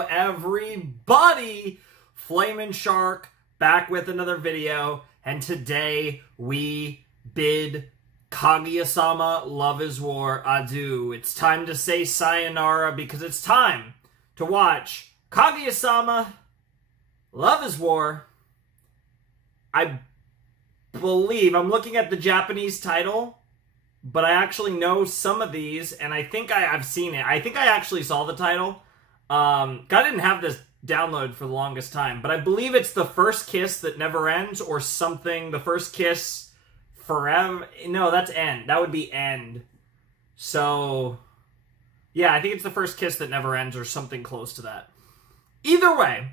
Hello everybody! Flamin' Shark back with another video, and today we bid Kaguya-sama Love is War adieu. It's time to say sayonara because it's time to watch Kaguya-sama Love is War. I believe, I'm looking at the Japanese title, but I actually know some of these, and I think I've seen it. I think I actually saw the title. I didn't have this download for the longest time, but I believe it's The First Kiss That Never Ends, or something. The First Kiss Forever. No, that's End. That would be End. So, yeah, I think it's The First Kiss That Never Ends, or something close to that. Either way,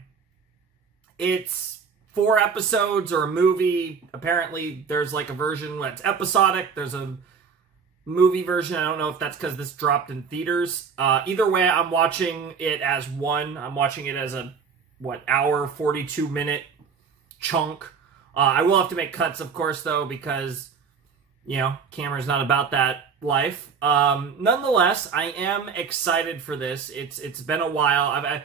it's 4 episodes or a movie. Apparently, there's like a version that's episodic. There's a movie version. I don't know if that's because this dropped in theaters. Either way, I'm watching it as one. I'm watching it as a, hour, 42-minute chunk. I will have to make cuts, of course, though, because, you know, camera's not about that life. Nonetheless, I am excited for this. It's been a while. I've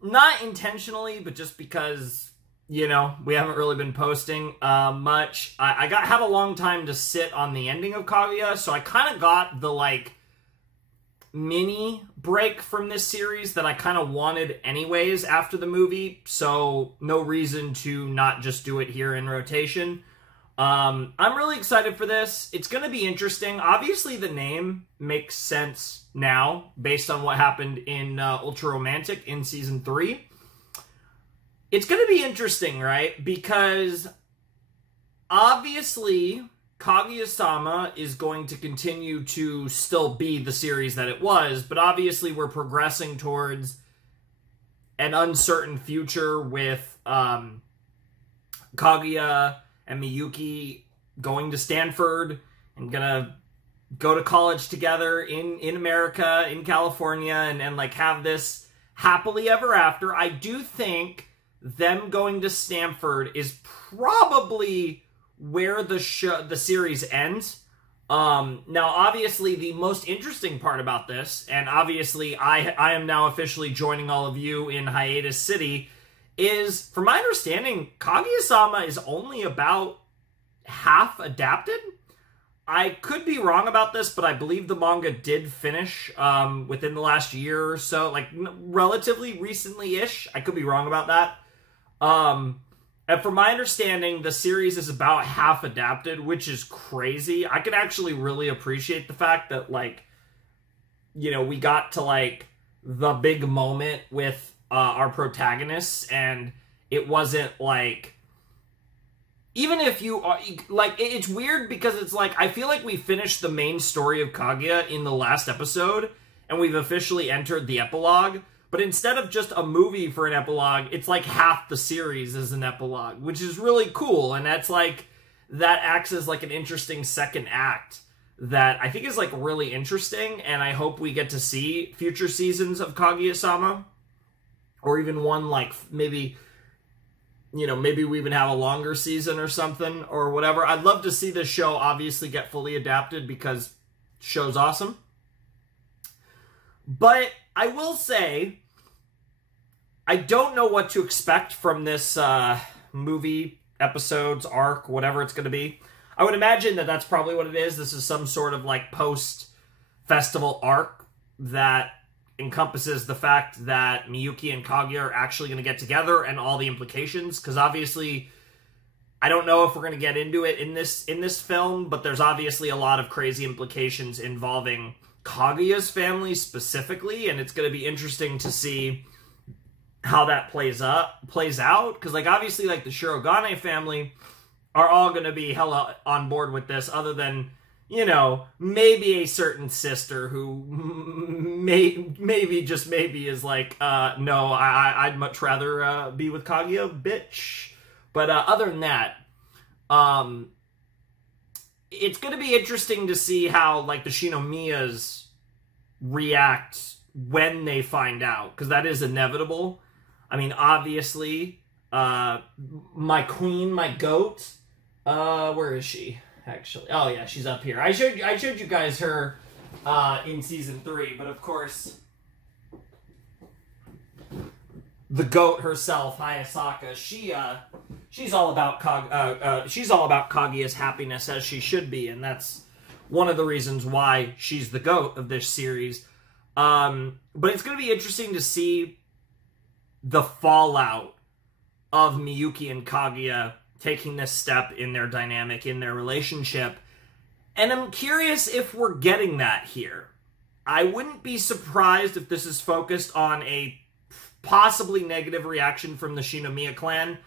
not intentionally, but just because, you know, we haven't really been posting much. I had a long time to sit on the ending of Kaguya, so I kind of got the, like, mini break from this series that I kind of wanted anyways after the movie, so no reason to not just do it here in rotation. I'm really excited for this. It's going to be interesting. Obviously, the name makes sense now, based on what happened in Ultra Romantic in Season 3. It's going to be interesting, right? Because obviously Kaguya-sama is going to continue to still be the series that it was, but obviously we're progressing towards an uncertain future with Kaguya and Miyuki going to Stanford and gonna go to college together in America, in California, and like have this happily ever after. I do think them going to Stanford is probably where the series ends. Now, obviously, the most interesting part about this, and obviously I am now officially joining all of you in Hiatus City, is, from my understanding, Kaguya-sama is only about half adapted. I could be wrong about this, but I believe the manga did finish within the last year or so, like relatively recently-ish. I could be wrong about that. And from my understanding, the series is about half adapted, which is crazy. I can actually really appreciate the fact that, like, you know, we got to, like, the big moment with our protagonists, and it wasn't, like, even if you are, like, it's weird because it's like, I feel like we finished the main story of Kaguya in the last episode, and we've officially entered the epilogue. But instead of just a movie for an epilogue, it's like half the series is an epilogue, which is really cool. And that's like, that acts as like an interesting second act that I think is like really interesting. And I hope we get to see future seasons of Kaguya-sama, or even one like maybe, you know, maybe we even have a longer season or something or whatever. I'd love to see this show obviously get fully adapted because the show's awesome. But I will say, I don't know what to expect from this movie, episodes, arc, whatever it's going to be. I would imagine that that's probably what it is. This is some sort of like post-festival arc that encompasses the fact that Miyuki and Kaguya are actually going to get together and all the implications. Because obviously, I don't know if we're going to get into it in this film, but there's obviously a lot of crazy implications involving Kaguya's family specifically, and it's going to be interesting to see how that plays out, because, like, obviously, like, the Shirogane family are all going to be hella on board with this, other than, you know, maybe a certain sister who maybe, just maybe, is like, no, I'd much rather be with Kaguya, bitch. But other than that, it's going to be interesting to see how, like, the Shinomiyas react when they find out, because that is inevitable. I mean, obviously, my queen, my goat, where is she, actually? Oh, yeah, she's up here. I showed you guys her in Season 3, but of course, the goat herself, Hayasaka, she's all about Kaguya's happiness, as she should be, and that's one of the reasons why she's the goat of this series. But it's going to be interesting to see the fallout of Miyuki and Kaguya taking this step in their dynamic, in their relationship. And I'm curious if we're getting that here. I wouldn't be surprised if this is focused on a possibly negative reaction from the Shinomiya clan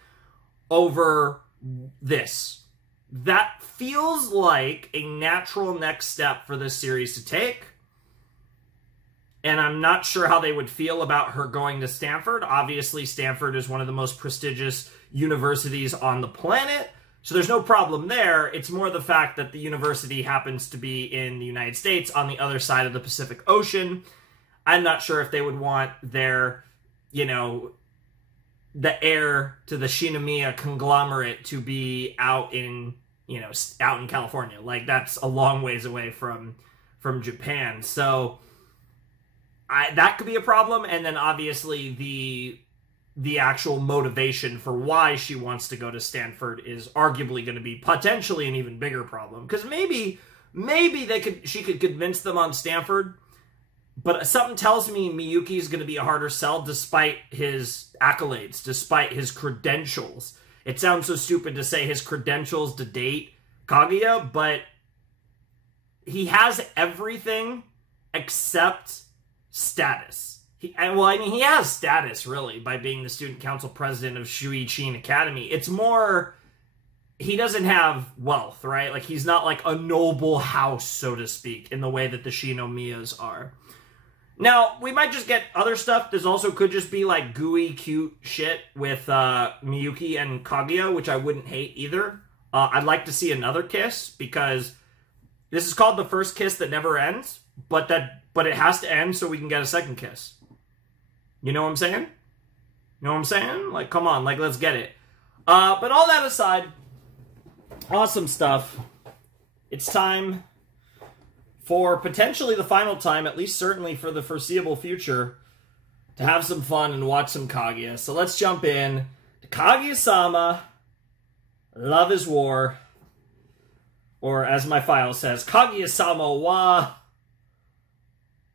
over this. That feels like a natural next step for this series to take. And I'm not sure how they would feel about her going to Stanford. Obviously, Stanford is one of the most prestigious universities on the planet, so there's no problem there. It's more the fact that the university happens to be in the United States on the other side of the Pacific Ocean. I'm not sure if they would want their, you know, the heir to the Shinomiya conglomerate to be out in, you know, out in California. Like, that's a long ways away from Japan. So that could be a problem. And then obviously the actual motivation for why she wants to go to Stanford is arguably going to be potentially an even bigger problem. Because maybe she could convince them on Stanford, but something tells me Miyuki is going to be a harder sell despite his accolades, despite his credentials. It sounds so stupid to say his credentials to date Kaguya, but he has everything except status. He has status, really, by being the student council president of Shuichi Academy. It's more, he doesn't have wealth, right? Like, he's not like a noble house, so to speak, in the way that the Shinomiyas are. Now, we might just get other stuff. This also could just be, like, gooey, cute shit with Miyuki and Kaguya, which I wouldn't hate either. I'd like to see another kiss, because this is called the first kiss that never ends, but it has to end so we can get a second kiss. You know what I'm saying? You know what I'm saying? Like, come on, like, let's get it. But all that aside, awesome stuff. It's time for potentially the final time, at least certainly for the foreseeable future, to have some fun and watch some Kaguya. So let's jump in to Kaguya-sama, Love is War, or as my file says, Kaguya-sama wa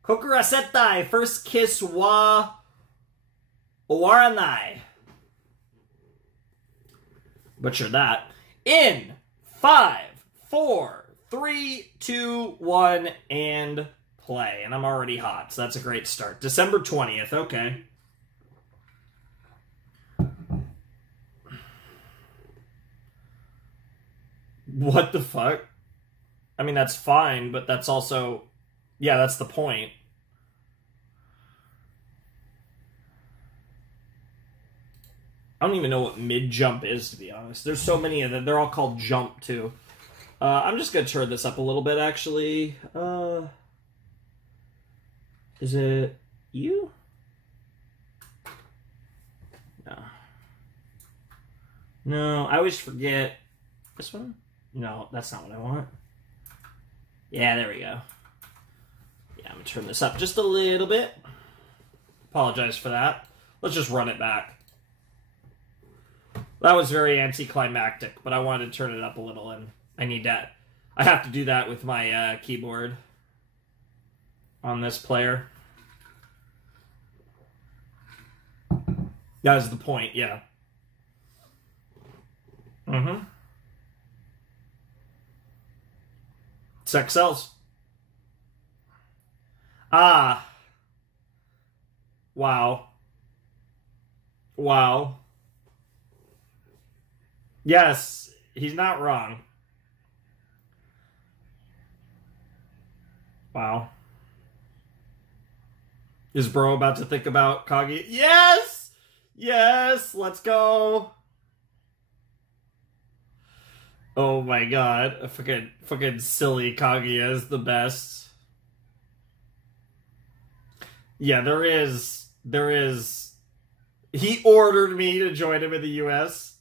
Kokurasetai, first kiss wa Owaranai. Butcher that. In 5, 4, 3, 2, 1, and play. And I'm already hot, so that's a great start. December 20th, okay. What the fuck? I mean, that's fine, but that's also... Yeah, that's the point. I don't even know what mid-jump is, to be honest. There's so many of them. They're all called jump, too. I'm just going to turn this up a little bit, actually. Is it you? No. No, I always forget. This one? No, that's not what I want. Yeah, there we go. Yeah, I'm going to turn this up just a little bit. Apologize for that. Let's just run it back. That was very anticlimactic, but I wanted to turn it up a little, and I need that. I have to do that with my keyboard on this player. That is the point, yeah. Mm-hmm. Sex sells. Ah. Wow. Wow. Yes, he's not wrong. Wow. Is bro about to think about Kaguya? Yes! Yes! Let's go! Oh my god. Fucking silly Kaguya is the best. Yeah, there is... He ordered me to join him in the US.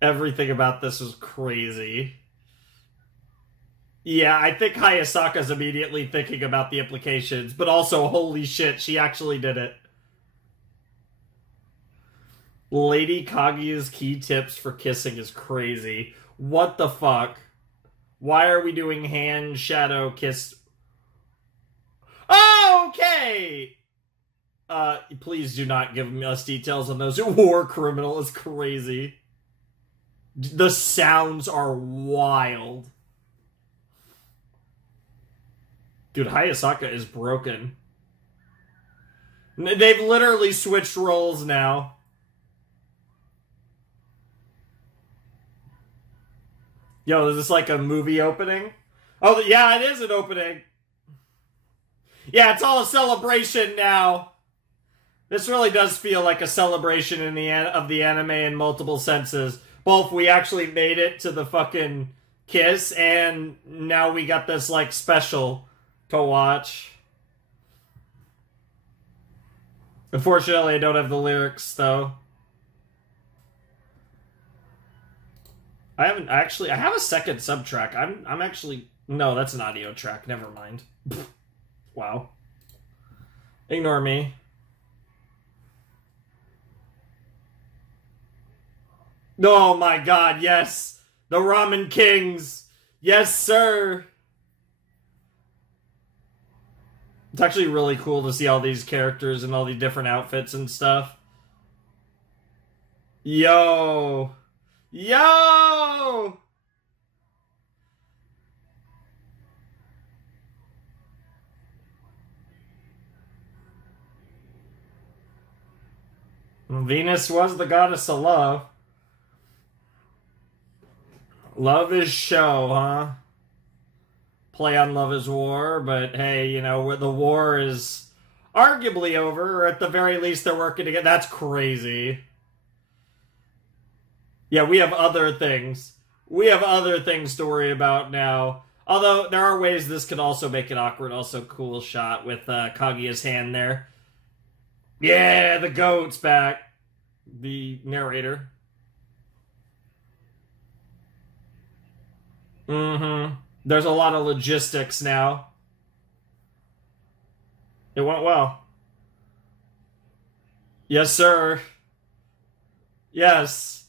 Everything about this was crazy. Yeah, I think Hayasaka's immediately thinking about the implications, but also, holy shit, she actually did it. Lady Kaguya's key tips for kissing is crazy. What the fuck? Why are we doing hand shadow kiss? Oh, okay! Please do not give us details on those. War criminal is crazy. The sounds are wild. Dude, Hayasaka is broken. They've literally switched roles now. Yo, is this like a movie opening? Oh, yeah, it is an opening. Yeah, it's all a celebration now. This really does feel like a celebration of the anime in multiple senses. Both we actually made it to the fucking kiss, and now we got this, like, special to watch. Unfortunately, I don't have the lyrics, though. I have a second subtrack. I'm actually... No, that's an audio track. Never mind. Wow. Ignore me. Oh my god, yes! The Ramen Kings! Yes, sir! It's actually really cool to see all these characters and all the different outfits and stuff. Yo! Yo! Venus was the goddess of love. Love is show, huh? Play on Love is War, but hey, you know, where the war is arguably over, or at the very least they're working together. That's crazy. Yeah, we have other things. We have other things to worry about now. Although, there are ways this could also make it awkward. Also, cool shot with Kaguya's hand there. Yeah, the goat's back. The narrator. Mm-hmm. There's a lot of logistics now. It went well. Yes, sir. Yes.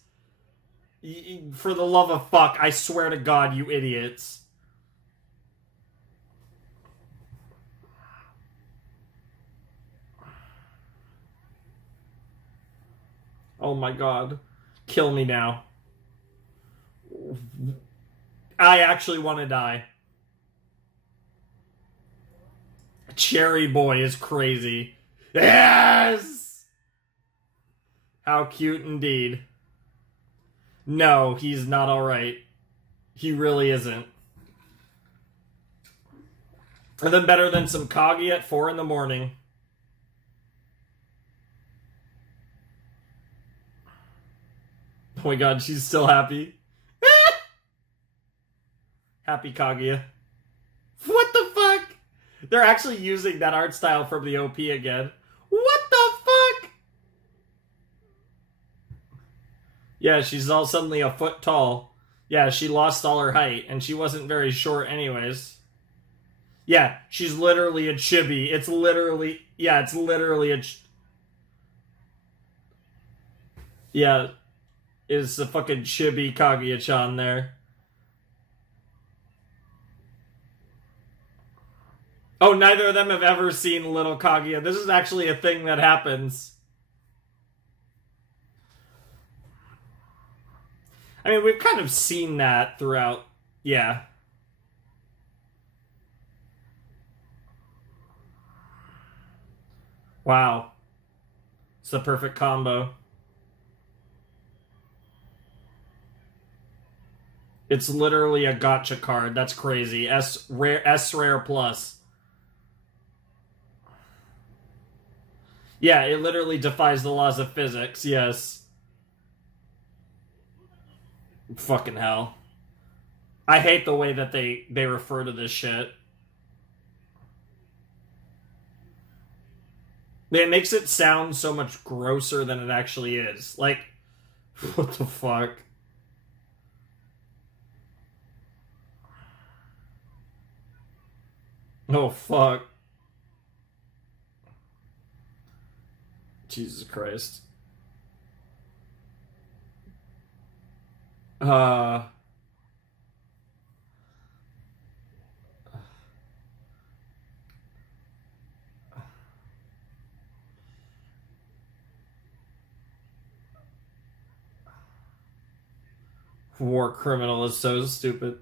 For the love of fuck, I swear to God, you idiots. Oh my god. Kill me now. I actually want to die. Cherry Boy is crazy. Yes! How cute indeed. No, he's not alright. He really isn't. And then better than some Kaguya at 4 in the morning. Oh my god, she's still happy. Happy Kaguya. What the fuck? They're actually using that art style from the OP again. What the fuck? Yeah, she's all suddenly a foot tall. Yeah, she lost all her height, and she wasn't very short anyways. Yeah, she's literally a chibi. It's literally... Yeah, it's literally a... Yeah, is the fucking chibi Kaguya-chan there. Oh, neither of them have ever seen Little Kaguya. This is actually a thing that happens. I mean, we've kind of seen that throughout... Yeah. Wow. It's the perfect combo. It's literally a gotcha card. That's crazy. S rare plus. Yeah, it literally defies the laws of physics, yes. Fucking hell. I hate the way that they refer to this shit. It makes it sound so much grosser than it actually is. Like, what the fuck? Oh, fuck. Jesus Christ. War criminal is so stupid.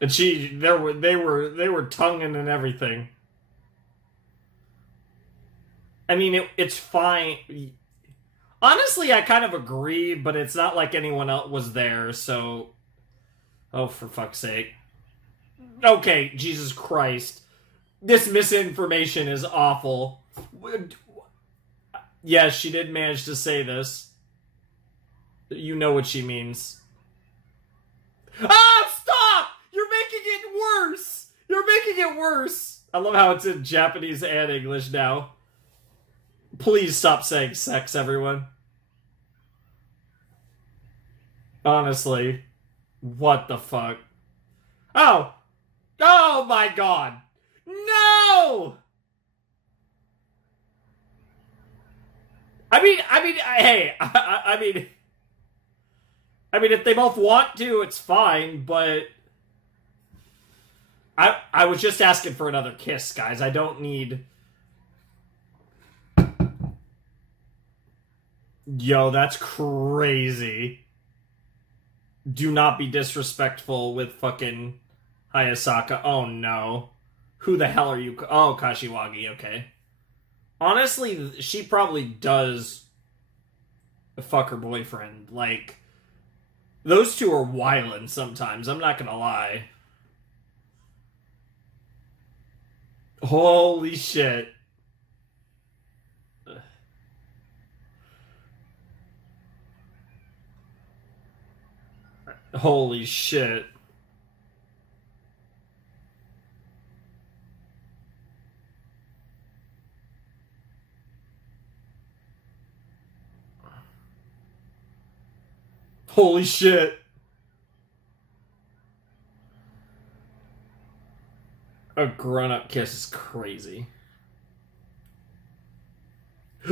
And they were tonguing and everything. I mean, it's fine. Honestly, I kind of agree, but it's not like anyone else was there, so... Oh, for fuck's sake. Okay, Jesus Christ. This misinformation is awful. Yes, she did manage to say this. You know what she means. Ah, stop! You're making it worse! You're making it worse! I love how it's in Japanese and English now. Please stop saying sex, everyone. Honestly. What the fuck? Oh! Oh my god! No! Hey, I mean, if they both want to, it's fine, but... I was just asking for another kiss, guys. I don't need... Yo, that's crazy. Do not be disrespectful with fucking Hayasaka. Oh, no. Who the hell are you? Oh, Kashiwagi, okay. Honestly, she probably does fuck her boyfriend. Like, those two are wildin' sometimes. I'm not gonna lie. Holy shit. Holy shit. Holy shit. A grown-up kiss is crazy.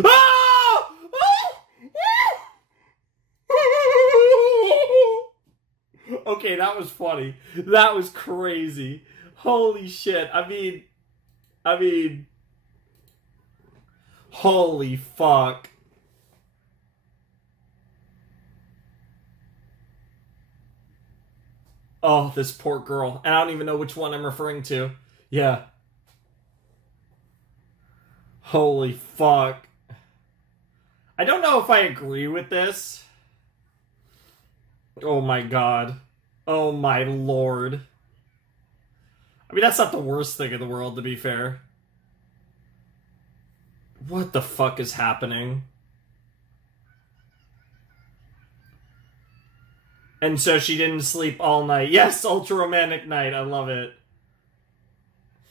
Ah! Okay, that was funny. That was crazy. Holy shit. I mean... Holy fuck. Oh, this poor girl. And I don't even know which one I'm referring to. Yeah. Holy fuck. I don't know if I agree with this. Oh my god. Oh my lord. I mean, that's not the worst thing in the world, to be fair. What the fuck is happening? And so she didn't sleep all night. Yes, ultra romantic night. I love it.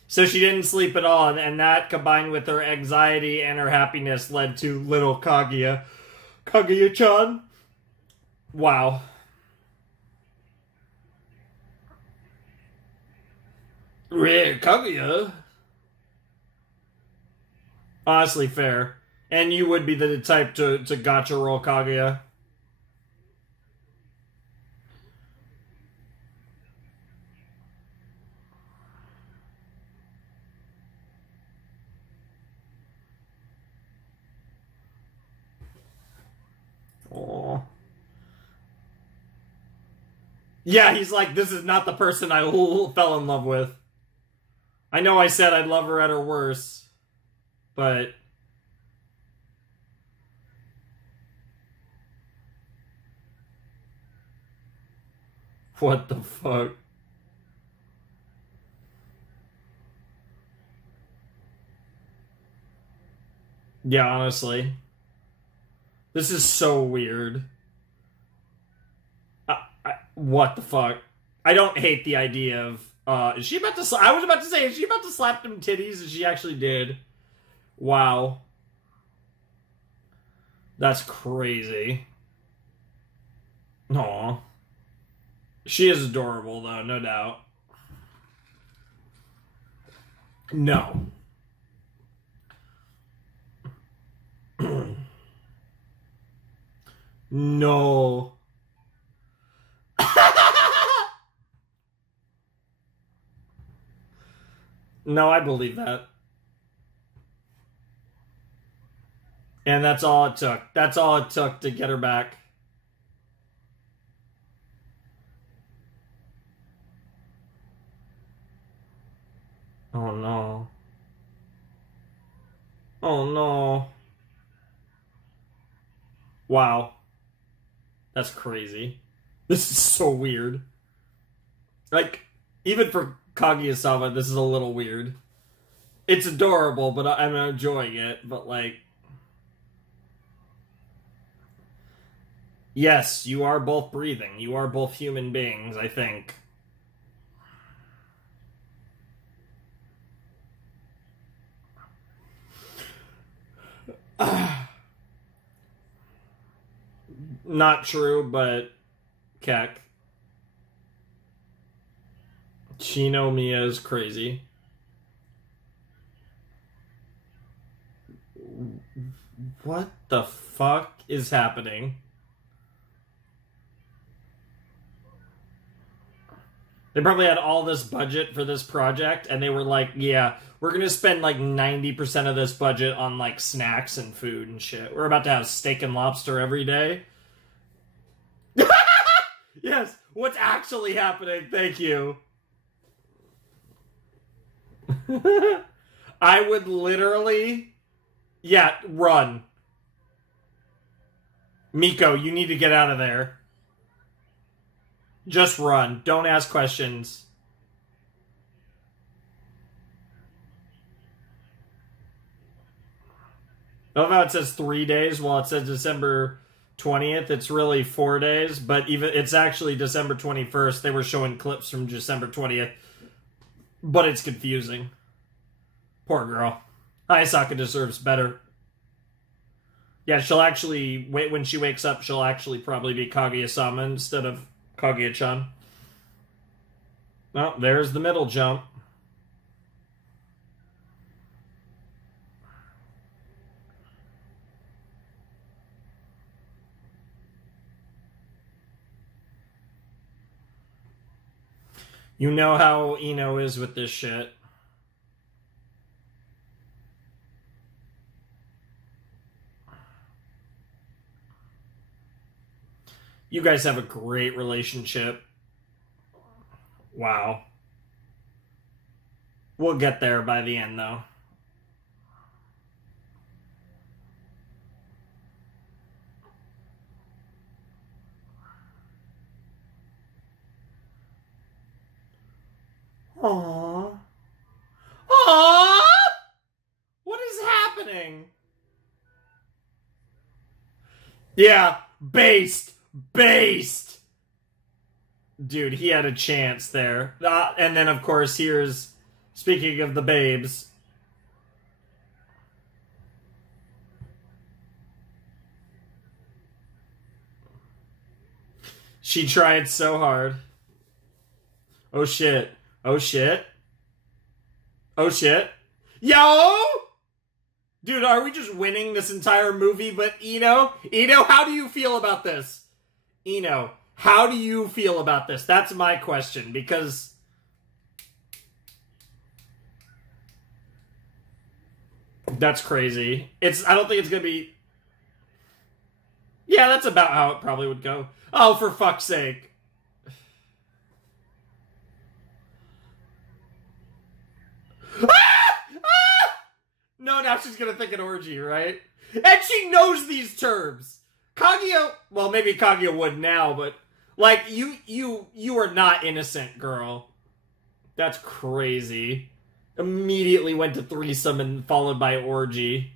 So she didn't sleep at all, and that combined with her anxiety and her happiness led to little Kaguya. Kaguya-chan. Wow. Kaguya? Honestly, fair. And you would be the type to gotcha roll Kaguya. Aww. Yeah, he's like, this is not the person I fell in love with. I know I said I'd love her at her worst, but... What the fuck? Yeah, honestly. This is so weird. What the fuck? I don't hate the idea of... is she about to... I was about to say, is she about to slap them titties? And she actually did. Wow. That's crazy. Aw. She is adorable, though, no doubt. No. No. No, I believe that. And that's all it took. That's all it took to get her back. Oh no. Oh no. Wow. That's crazy. This is so weird. Like, even for Kaguya-sama, this is a little weird. It's adorable, but I'm enjoying it, but like... Yes, you are both breathing. You are both human beings, I think. Not true, but Keck. Shinomiya is crazy. What the fuck is happening? They probably had all this budget for this project, and they were like, yeah, we're gonna spend like 90% of this budget on like snacks and food and shit. We're about to have steak and lobster every day. Yes, what's actually happening? Thank you. I would literally... Yeah, run. Miko, you need to get out of there. Just run. Don't ask questions. I love how it says 3 days while it says December 20th. It's really 4 days, but even it's actually December 21st. They were showing clips from December 20th, but it's confusing. Poor girl. Hayasaka deserves better. Yeah, she'll actually wait when she wakes up. She'll actually probably be Kaguya-sama instead of Kaguya-chan. Oh, there's the middle jump. You know how Iino is with this shit. You guys have a great relationship. Wow. We'll get there by the end, though. Aww. Aww! What is happening? Yeah, based. Based! Dude, he had a chance there. And then, of course, here's... Speaking of the babes... She tried so hard. Oh shit. Oh shit. Oh shit. Yo! Dude, are we just winning this entire movie? But Iino? Iino, how do you feel about this? Iino, how do you feel about this? That's my question, because... That's crazy. I don't think it's gonna be... Yeah, that's about how it probably would go. Oh, for fuck's sake. No, now she's gonna think an orgy, right? And she knows these terms. Kaguya, well, maybe Kaguya would now, but like you are not innocent, girl. That's crazy. Immediately went to threesome and followed by orgy.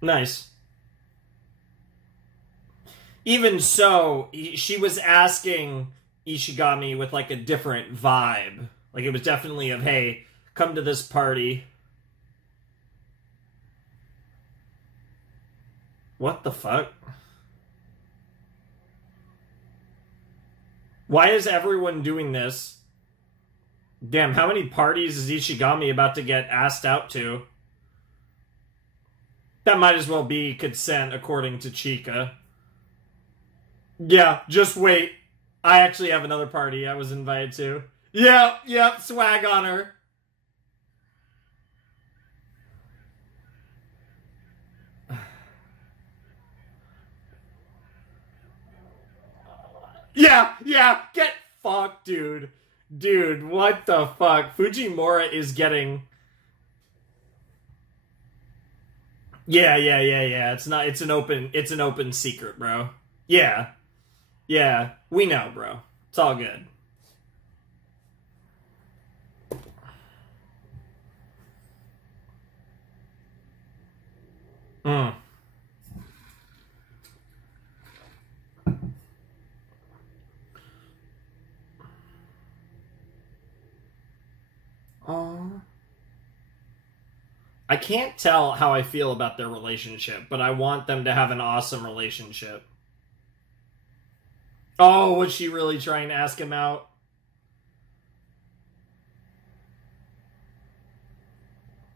Nice. Even so, she was asking Ishigami with like a different vibe. Like it was definitely of, hey, come to this party. What the fuck? Why is everyone doing this? Damn, how many parties is Ishigami about to get asked out to? That might as well be consent, according to Chika. Yeah, just wait. I actually have another party I was invited to. Yep, swag on her. Yeah, get fucked, dude. Dude, what the fuck? Fujimura is getting... Yeah. It's an open secret, bro. Yeah, we know, bro. It's all good. I can't tell how I feel about their relationship, but I want them to have an awesome relationship. Oh, was she really trying to ask him out?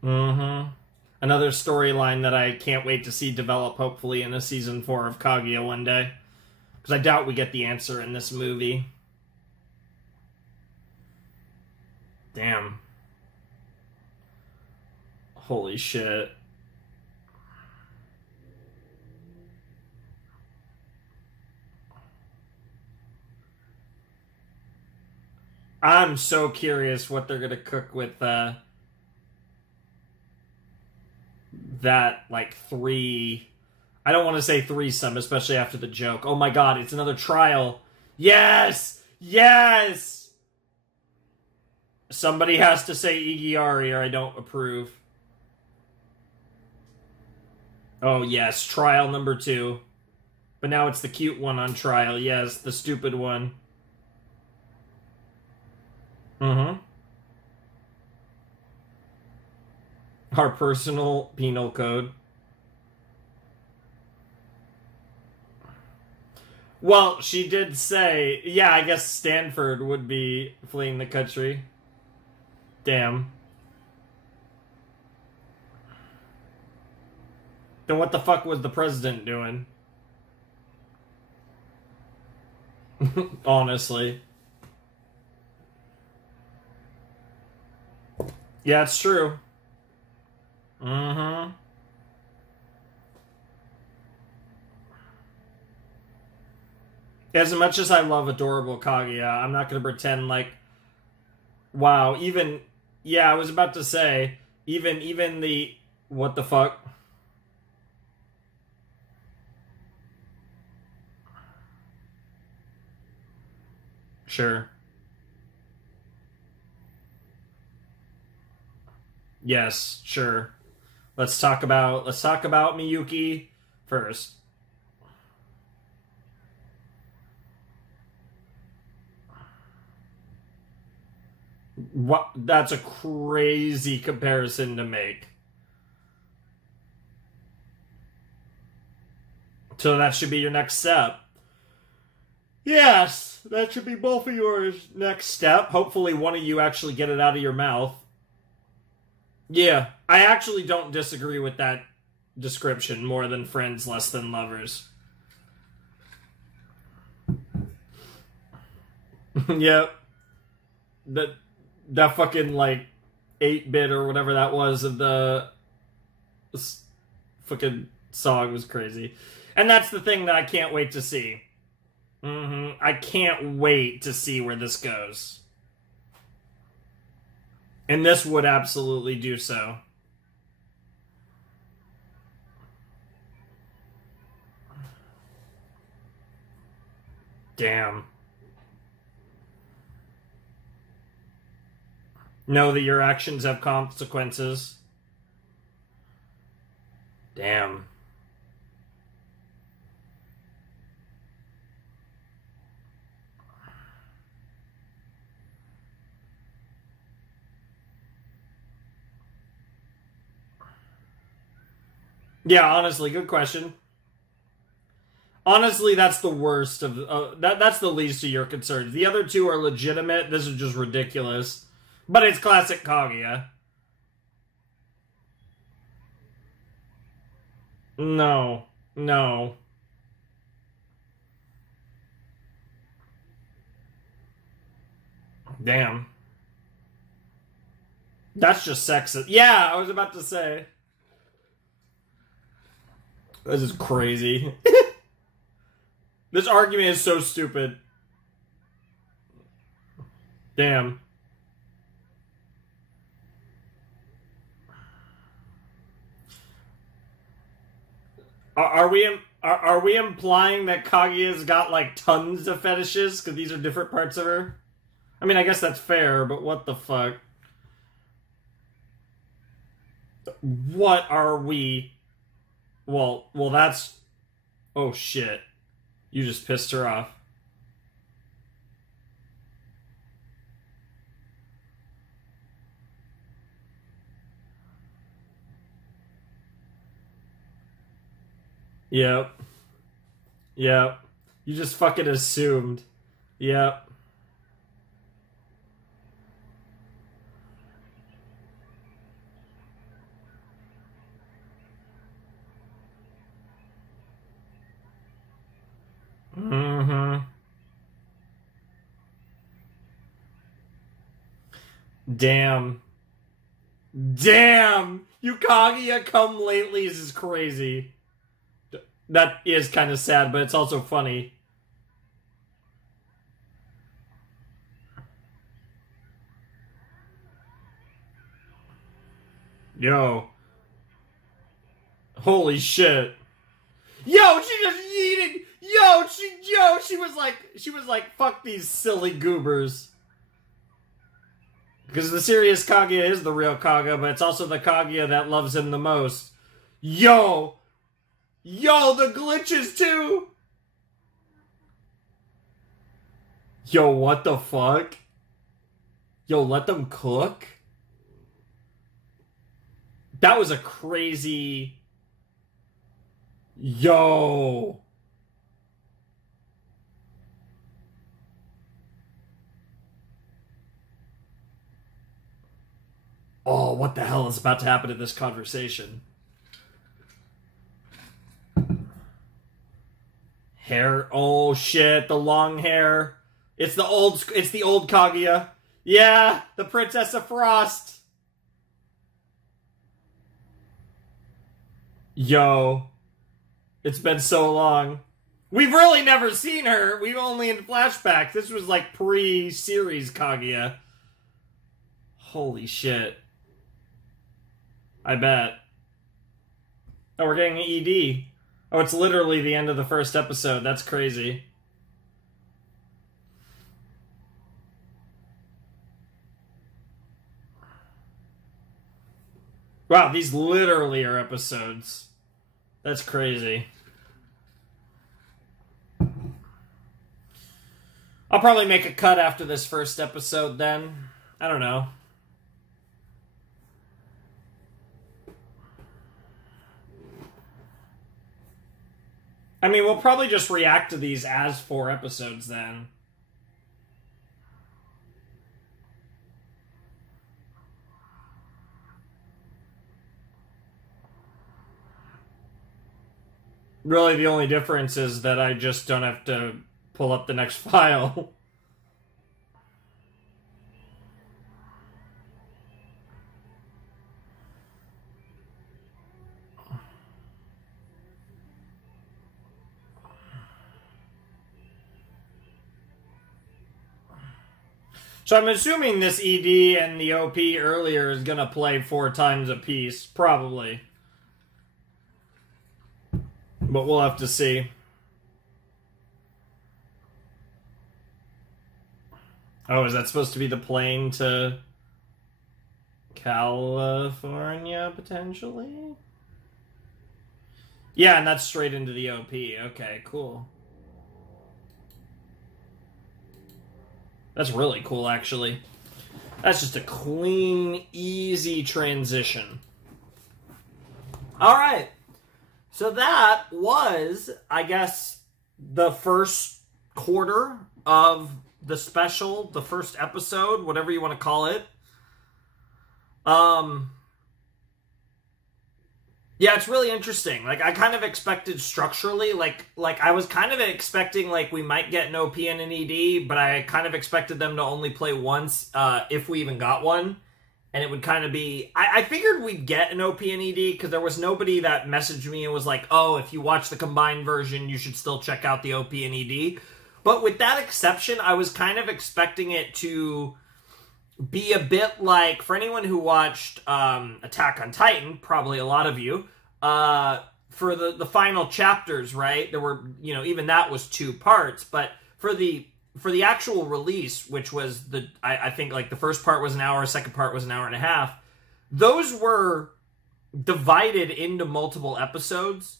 Another storyline that I can't wait to see develop, hopefully, in a season 4 of Kaguya one day. Because I doubt we get the answer in this movie. Damn. Holy shit. I'm so curious what they're gonna cook with, that, like, I don't want to say threesome, especially after the joke. Oh my god, it's another trial. Yes! Somebody has to say Igiari or I don't approve. Oh yes, trial number 2. But now it's the cute one on trial. Yes, the stupid one. Our personal penal code. Well, she did say, yeah, I guess Stanford would be fleeing the country. Damn. Then what the fuck was the president doing? Honestly. Yeah, it's true. As much as I love adorable Kaguya, I'm not going to pretend like, wow, even, yeah, I was about to say, even the, what the fuck? Sure. Yes, sure. Let's talk about Miyuki first. What? That's a crazy comparison to make. So that should be your next step. Yes, that should be both of yours next step. Hopefully one of you actually get it out of your mouth. Yeah, I actually don't disagree with that description. More than friends, less than lovers. Yep. That fucking, like, 8-bit or whatever that was of the fucking song was crazy. And that's the thing that I can't wait to see. I can't wait to see where this goes. And this would absolutely do so. Damn. Know that your actions have consequences. Damn. Yeah, honestly, good question. Honestly, that's the worst of... that's the least of your concerns. The other two are legitimate. This is just ridiculous. But it's classic Kaguya. No. No. Damn. That's just sexist. Yeah, I was about to say. This is crazy. This argument is so stupid. Damn. Are we implying that Kaguya's got like tons of fetishes because these are different parts of her? I mean, I guess that's fair, but what the fuck? What are we? Well, that's... Oh, shit. You just pissed her off. Yep. Yep. You just fucking assumed. Yep. Mm-hmm. Damn. Damn! You Kaguya come latelys is crazy. That is kind of sad, but it's also funny. Yo. Holy shit. Yo, she just yeeted. She was like, fuck these silly goobers. Because the serious Kaguya is the real Kaguya, but it's also the Kaguya that loves him the most. Yo, the glitches too. Yo, what the fuck? Yo, let them cook? That was a crazy... Yo. Oh, what the hell is about to happen in this conversation? Hair. Oh shit, the long hair. It's the old Kaguya. Yeah, the Princess of Frost. Yo. It's been so long. We've really never seen her. We've only in flashbacks. This was like pre-series Kaguya. Holy shit. I bet. Oh, we're getting an ED. Oh, it's literally the end of the first episode. That's crazy. Wow, these literally are episodes. That's crazy. I'll probably make a cut after this first episode then. I don't know. I mean, we'll probably just react to these as 4 episodes then. Really, the only difference is that I just don't have to pull up the next file. So I'm assuming this ED and the OP earlier is gonna play 4 times a piece, probably. But we'll have to see. Oh, is that supposed to be the plane to California, potentially? Yeah, and that's straight into the OP. Okay, cool. That's really cool, actually. That's just a clean, easy transition. Alright. So that was, I guess, the first quarter of the special, the first episode, whatever you want to call it. Yeah, it's really interesting. Like, I kind of expected structurally, like I was kind of expecting, like, we might get an OP and an ED, but I kind of expected them to only play once, if we even got one. And it would kind of be... I figured we'd get an OP and ED, because there was nobody that messaged me and was like, oh, if you watch the combined version, you should still check out the OP and ED. But with that exception, I was kind of expecting it to be a bit like, for anyone who watched Attack on Titan, probably a lot of you, for the final chapters, right? There were, you know, even that was 2 parts, but for the actual release, which was I think like the first part was an hour, second part was an hour and a half, those were divided into multiple episodes.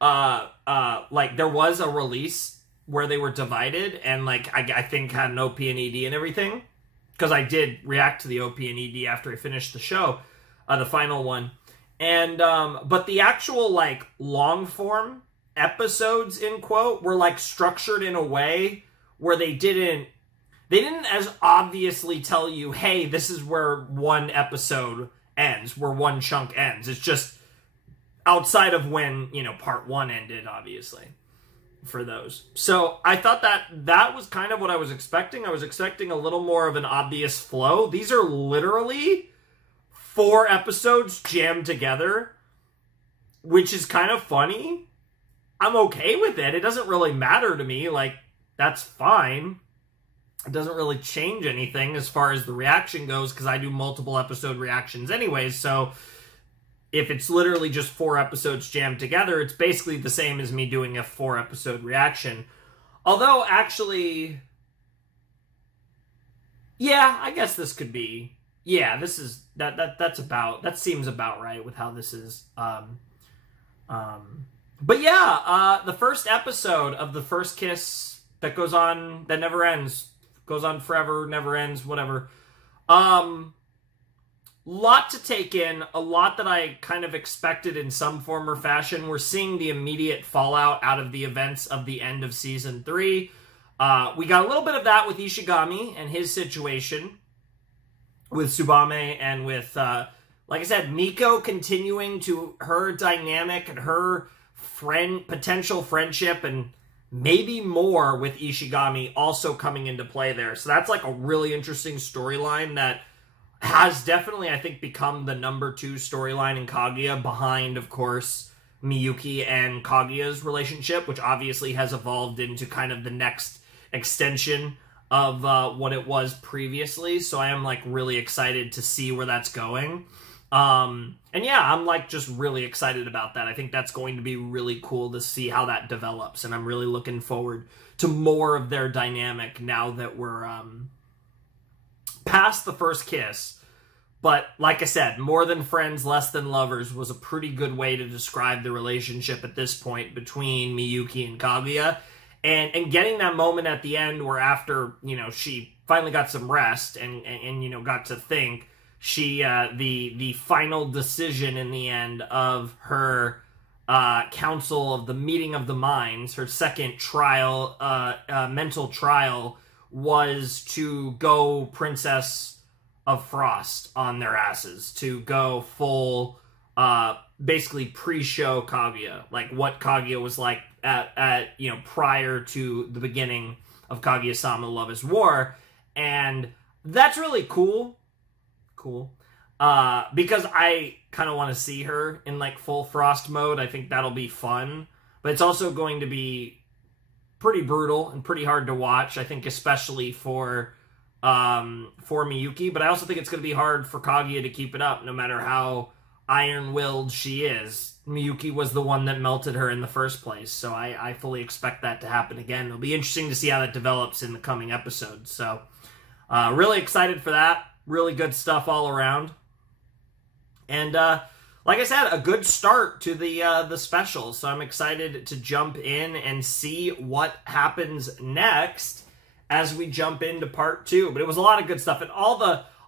Like there was a release where they were divided, and like I think had an OP and ED and everything, because I did react to the OP and ED after I finished the show, the final one. And, but the actual, like, long-form episodes, in quote, were, like, structured in a way where they didn't as obviously tell you, hey, this is where one episode ends, where one chunk ends. It's just outside of when, you know, part 1 ended, obviously, for those. So I thought that was kind of what I was expecting. I was expecting a little more of an obvious flow. These are literally 4 episodes jammed together, which is kind of funny. I'm okay with it. It doesn't really matter to me. Like, that's fine. It doesn't really change anything as far as the reaction goes, because I do multiple episode reactions anyways. So if it's literally just 4 episodes jammed together, it's basically the same as me doing a 4-episode reaction. Although, actually, yeah, I guess this could be... Yeah, this is that seems about right with how this is. But yeah, the first episode of the first kiss that goes on, that never ends, goes on forever, never ends, whatever. Lot to take in, a lot that I kind of expected in some form or fashion. We're seeing the immediate fallout out of the events of the end of season 3. We got a little bit of that with Ishigami and his situation with Tsubame, and with, like I said, Miko continuing to her dynamic and her potential friendship, and maybe more with Ishigami also coming into play there. So that's like a really interesting storyline that has definitely, I think, become the number 2 storyline in Kaguya, behind, of course, Miyuki and Kaguya's relationship, which obviously has evolved into kind of the next extension of what it was previously. So I am, like, really excited to see where that's going. And yeah, I'm, like, just really excited about that. I think that's going to be really cool to see how that develops, and I'm really looking forward to more of their dynamic now that we're past the first kiss. But like I said, more than friends, less than lovers was a pretty good way to describe the relationship at this point between Miyuki and Kaguya. And getting that moment at the end where, after, you know, she finally got some rest and you know, got to think, she, the final decision in the end of her council of the meeting of the minds, her second trial, mental trial, was to go Princess of Frost on their asses, to go full, basically pre-show Kaguya, like what Kaguya was like at you know, prior to the beginning of Kaguya-sama Love is War. And that's really cool, because I kind of want to see her in, like, full Frost mode. I think that'll be fun, but it's also going to be pretty brutal and pretty hard to watch, I think, especially for Miyuki. But I also think it's going to be hard for Kaguya to keep it up, no matter how iron-willed she is. Miyuki was the one that melted her in the first place, so I fully expect that to happen again. It'll be interesting to see how that develops in the coming episodes. So, really excited for that. Really good stuff all around. And, like I said, a good start to the special, so I'm excited to jump in and see what happens next as we jump into part 2. But it was a lot of good stuff, and all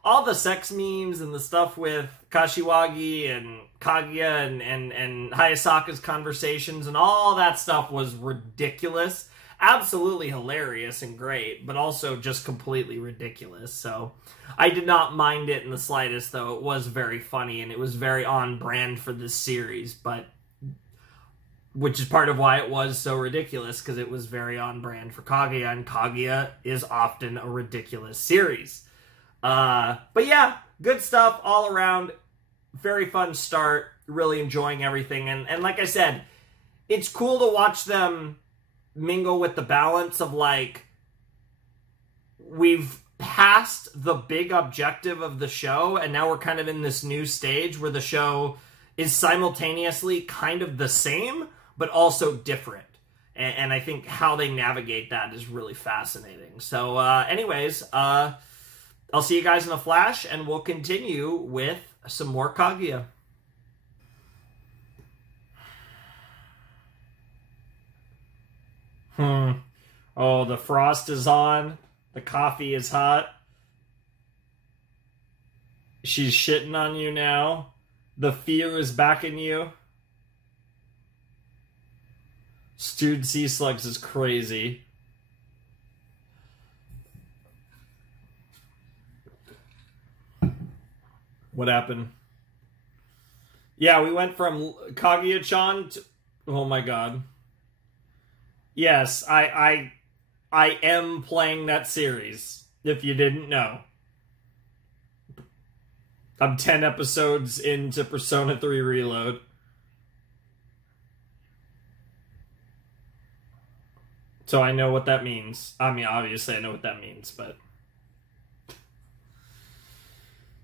all the sex memes and the stuff with Kashiwagi and Kaguya and Hayasaka's conversations and all that stuff was ridiculous. Absolutely hilarious and great, but also just completely ridiculous. So I did not mind it in the slightest, though it was very funny and it was very on brand for this series, but which is part of why it was so ridiculous, because it was very on brand for Kaguya, and Kaguya is often a ridiculous series. But yeah, good stuff all around. Very fun start. Really enjoying everything. And like I said, it's cool to watch them mingle with the balance of, like, we've passed the big objective of the show, and now we're kind of in this new stage where the show is simultaneously kind of the same, but also different. And I think how they navigate that is really fascinating. So anyways, I'll see you guys in a flash, and we'll continue with some more Kaguya. Oh, the frost is on. The coffee is hot. She's shitting on you now. The fear is back in you. Stewed sea slugs is crazy. What happened? Yeah, we went from Kaguya-chan to... Oh my god. Yes, I am playing that series, if you didn't know. I'm 10 episodes into Persona 3 Reload. So I know what that means. I mean, obviously I know what that means, but...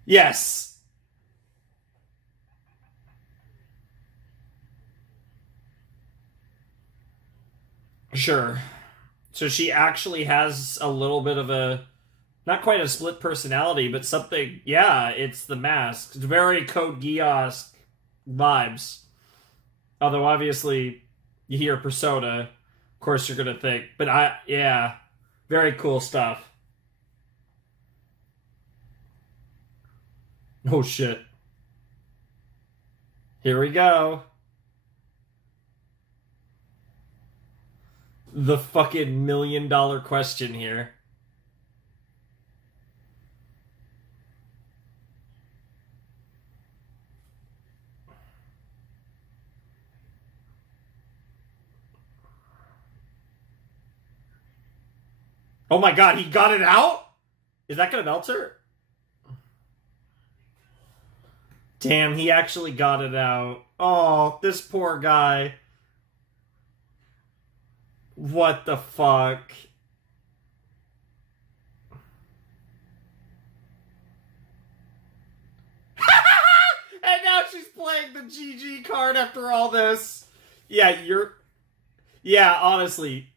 Yes! Sure. So she actually has a little bit of a... Not quite a split personality, but something... Yeah, it's the mask. It's very Code Geass vibes. Although, obviously, you hear Persona, of course you're gonna think. But yeah. Very cool stuff. Oh, shit. Here we go. The fucking $1 million question here. Oh my god, he got it out? Is that gonna melt her? Damn, he actually got it out. Oh, this poor guy. What the fuck? And now she's playing the GG card after all this. Yeah, Yeah, honestly.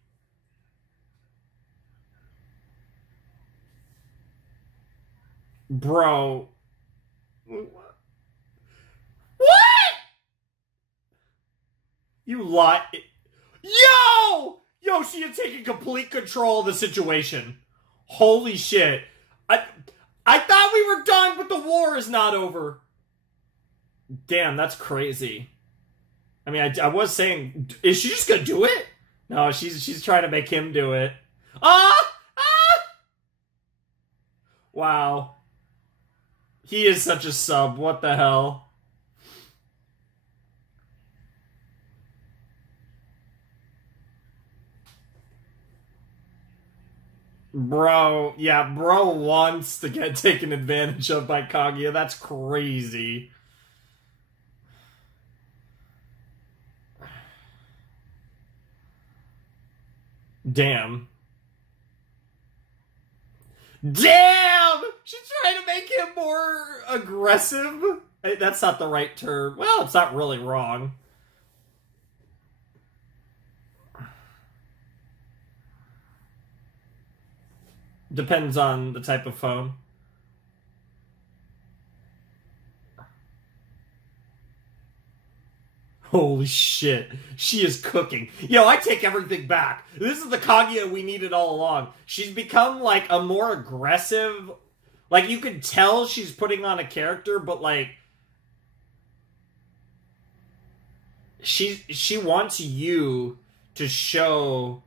Bro. What? You lie. Yo! Yo, she had taken complete control of the situation. Holy shit. I thought we were done, but the war is not over. Damn, that's crazy. I mean, I was saying, is she just gonna do it? No, she's trying to make him do it. Ah! Ah! Wow. He is such a sub. What the hell? Bro, yeah, bro wants to get taken advantage of by Kaguya. That's crazy. Damn. Damn! She's trying to make him more aggressive? That's not the right term. Well, it's not really wrong. Depends on the type of phone. Holy shit. She is cooking. Yo, I take everything back. This is the Kaguya we needed all along. She's become, like, a more aggressive, Like, you could tell she's putting on a character, but, like, she wants you to show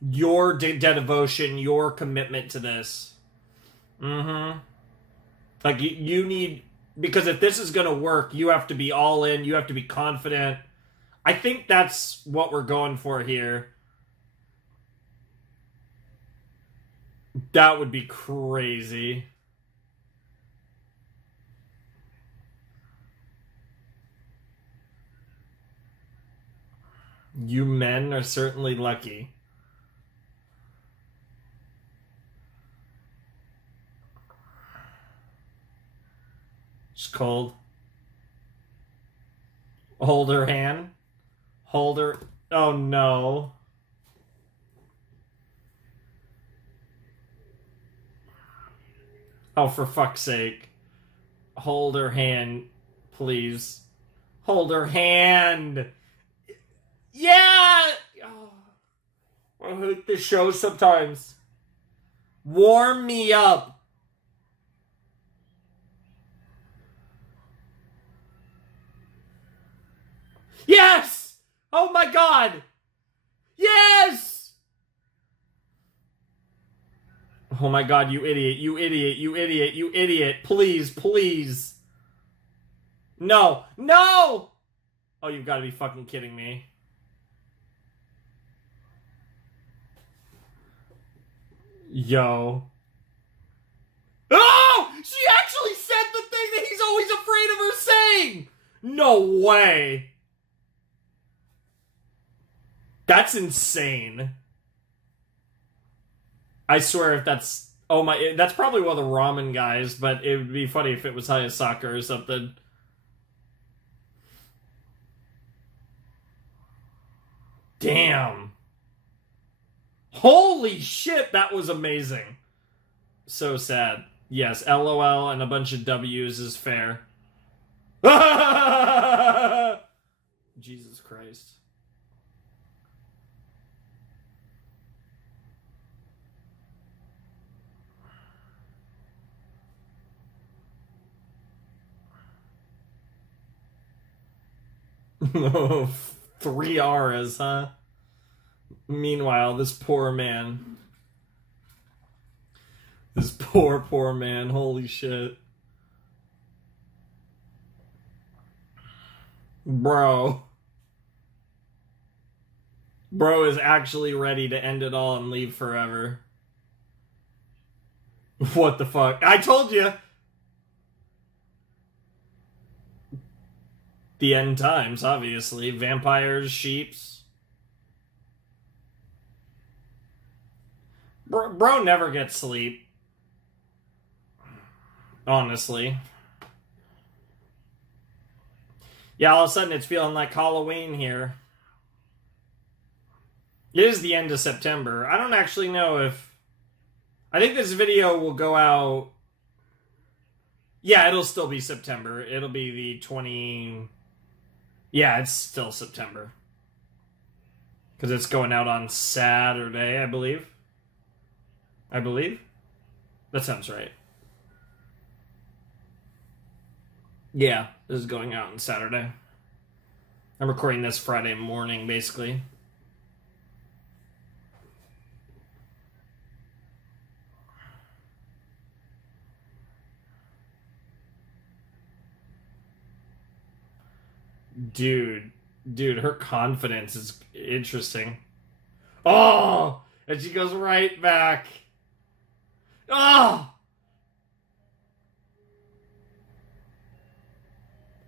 your devotion, your commitment to this. Mm-hmm. Like, you need... Because if this is gonna work, you have to be all in, you have to be confident. I think that's what we're going for here. That would be crazy. You men are certainly lucky. It's cold. Hold her hand. Hold her... Oh, no. Oh, for fuck's sake. Hold her hand, please. Hold her hand! Yeah! Oh, I hate this show sometimes. Warm me up. Yes! Oh my god! Yes! Oh my god, you idiot, you idiot, you idiot, you idiot. Please, please. No, no! Oh, you've got to be fucking kidding me. Yo. Oh! She actually said the thing that he's always afraid of her saying! No way! That's insane. I swear if that's... Oh my... That's probably one of the ramen guys, but it would be funny if it was Hayasaka or something. Damn. Holy shit, that was amazing. So sad. Yes, LOL and a bunch of W's is fair. Jesus Christ. Oh, 3 auras, huh? Meanwhile, this poor man. This poor, poor man. Holy shit. Bro. Bro is actually ready to end it all and leave forever. What the fuck? I told you! The end times, obviously. Vampires, sheeps. Bro never gets sleep. Honestly. Yeah, all of a sudden it's feeling like Halloween here. It is the end of September. I don't actually know if... I think this video will go out... Yeah, it'll still be September. It'll be the 20... Yeah, it's still September. Because it's going out on Saturday, I believe. I believe? That sounds right. Yeah, this is going out on Saturday. I'm recording this Friday morning, basically. Dude, her confidence is interesting. Oh! And she goes right back. Oh!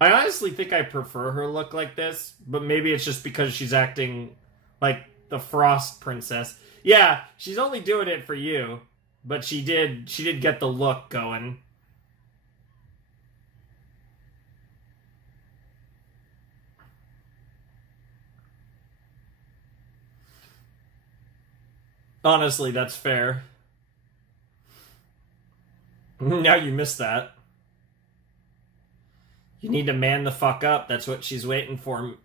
I honestly think I prefer her look like this, but maybe it's just because she's acting like the Frost Princess. Yeah, she's only doing it for you, but she did get the look going. Honestly, that's fair. Now you missed that. You need to man the fuck up. That's what she's waiting for.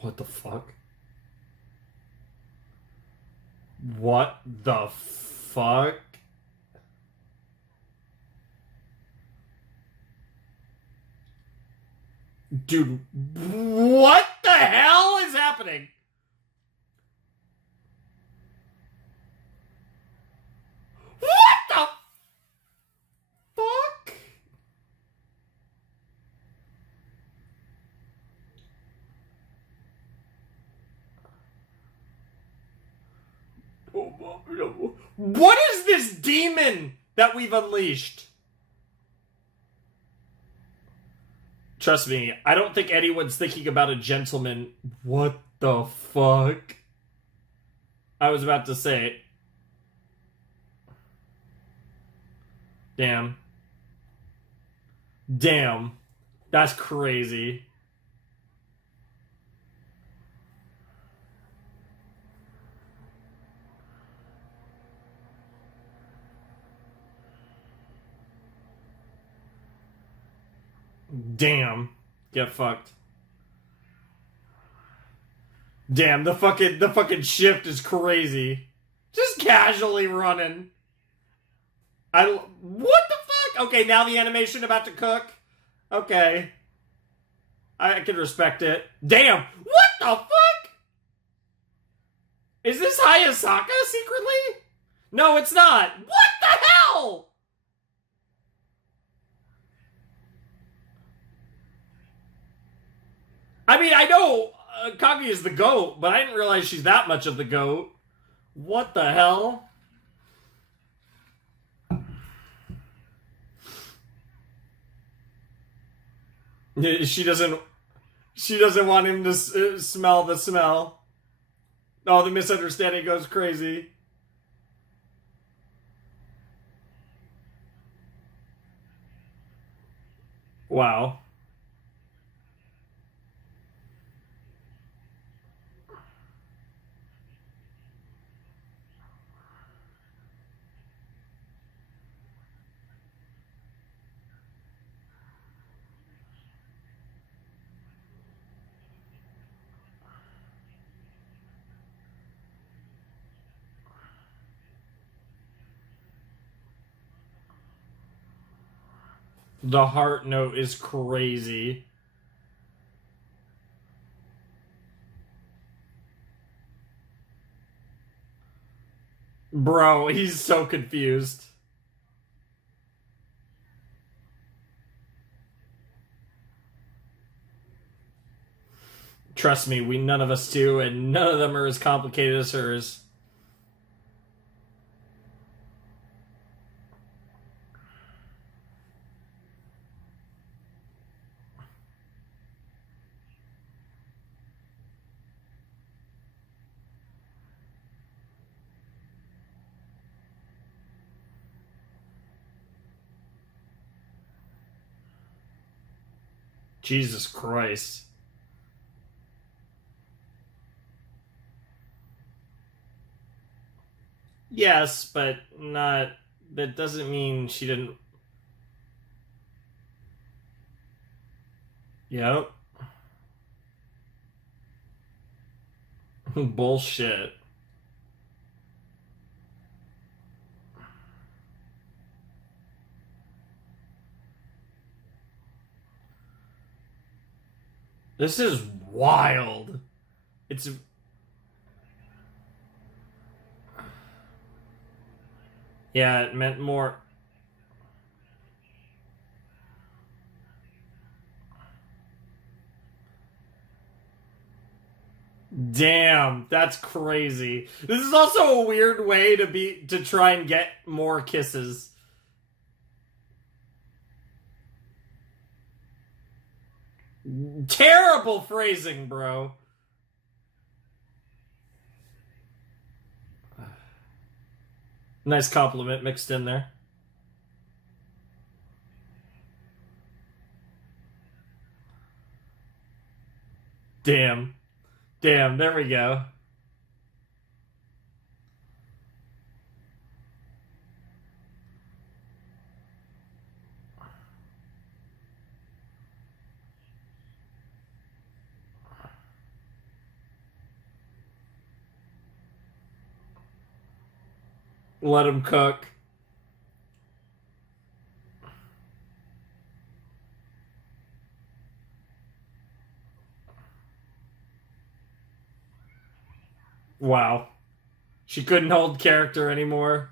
What the fuck? What the fuck? Dude, what the hell is happening? What the fuck? What is this demon that we've unleashed? Trust me, I don't think anyone's thinking about a gentleman. What the fuck? I was about to say. Damn. Damn. That's crazy. Damn. Get fucked. Damn, the fucking shift is crazy. Just casually running. What the fuck? Okay, now the animation about to cook. Okay. I can respect it. Damn. What the fuck? Is this Hayasaka secretly? No, it's not. What the hell? I mean, I know Kaguya is the GOAT, but I didn't realize she's that much of the GOAT. What the hell? She doesn't want him to smell the smell. Oh, the misunderstanding goes crazy. Wow. The heart note is crazy. Bro, he's so confused. Trust me, none of us do, and none of them are as complicated as hers. Jesus Christ. Yes, but not... That doesn't mean she didn't... Yep. Bullshit. This is wild. It's... Yeah, it meant more... Damn, that's crazy. This is also a weird way to try and get more kisses. Terrible phrasing, bro. Nice compliment mixed in there. Damn. Damn, there we go. Let him cook. Wow. She couldn't hold character anymore.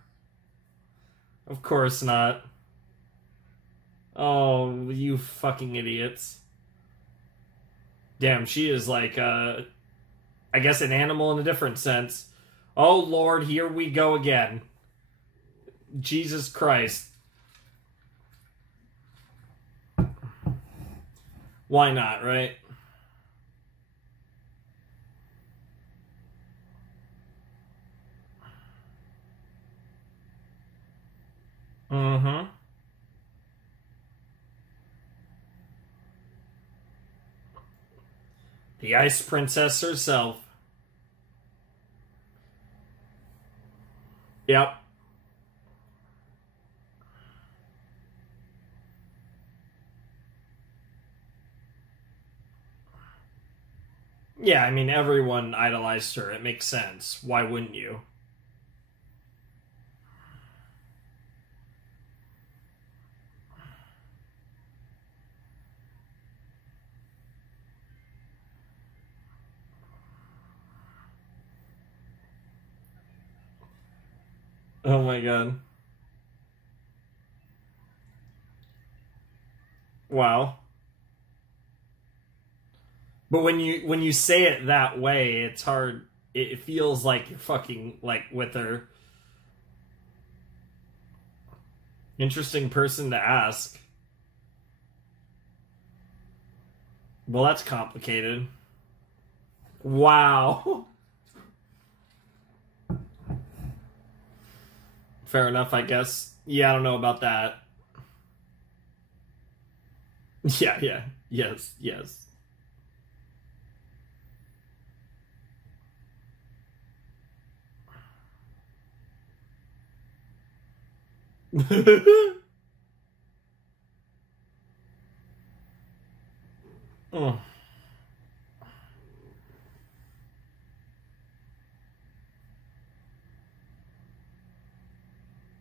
Of course not. Oh, you fucking idiots. Damn, she is like, I guess an animal in a different sense. Oh, Lord, here we go again. Jesus Christ. Why not, right? Mm-hmm. The Ice Princess herself. Yep. Yeah, I mean, everyone idolized her. It makes sense. Why wouldn't you? Oh my god. Wow. But when you say it that way, it's hard. It feels like you're fucking like with her. Interesting person to ask. Well, that's complicated. Wow. Fair enough, I guess. Yeah, I don't know about that. Yeah, yeah. Yes, yes. Oh.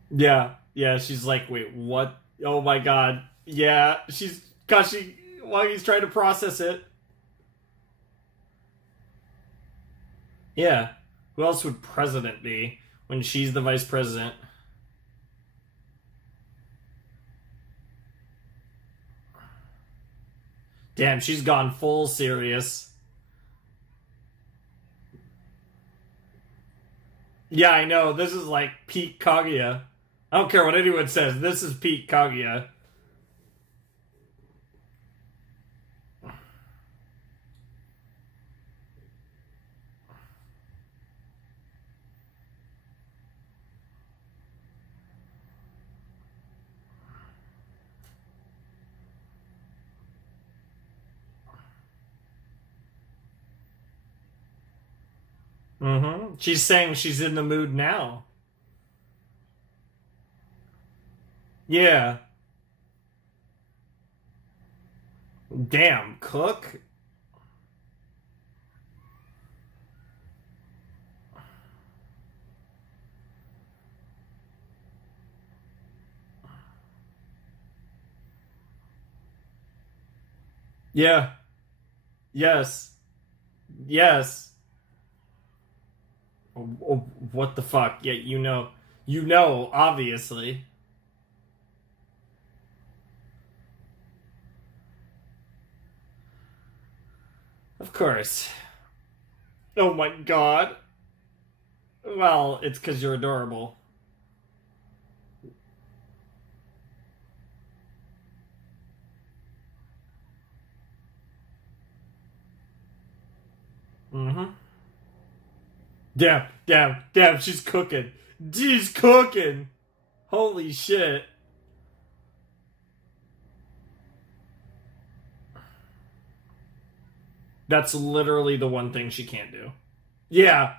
Yeah, yeah, she's like, wait, what? Oh my god. Yeah, while he's trying to process it. Yeah. Who else would president be when she's the vice president? Damn, she's gone full serious. Yeah, I know. This is like peak Kaguya. I don't care what anyone says. This is peak Kaguya. Mm-hmm. She's saying she's in the mood now. Yeah. Damn, cook? Yeah. Yes. Yes. What the fuck? Yeah, you know. You know, obviously. Of course. Oh my god. Well, it's because you're adorable. Mm-hmm. Damn, damn, damn, she's cooking. She's cooking! Holy shit. That's literally the one thing she can't do. Yeah.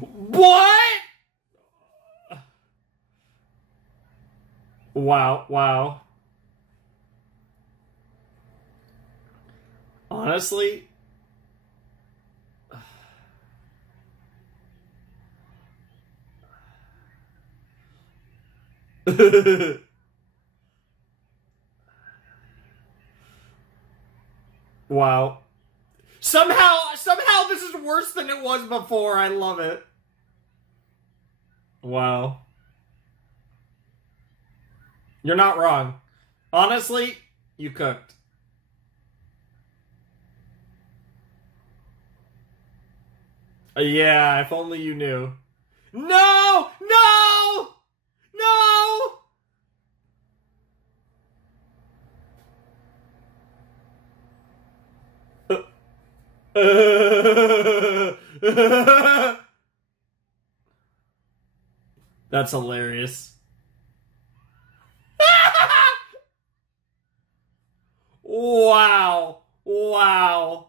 What? Wow, wow. Honestly... Wow. Somehow this is worse than it was before. I love it. Wow. You're not wrong. Honestly, you cooked. Yeah, if only you knew. No! No! No! That's hilarious. Wow. Wow.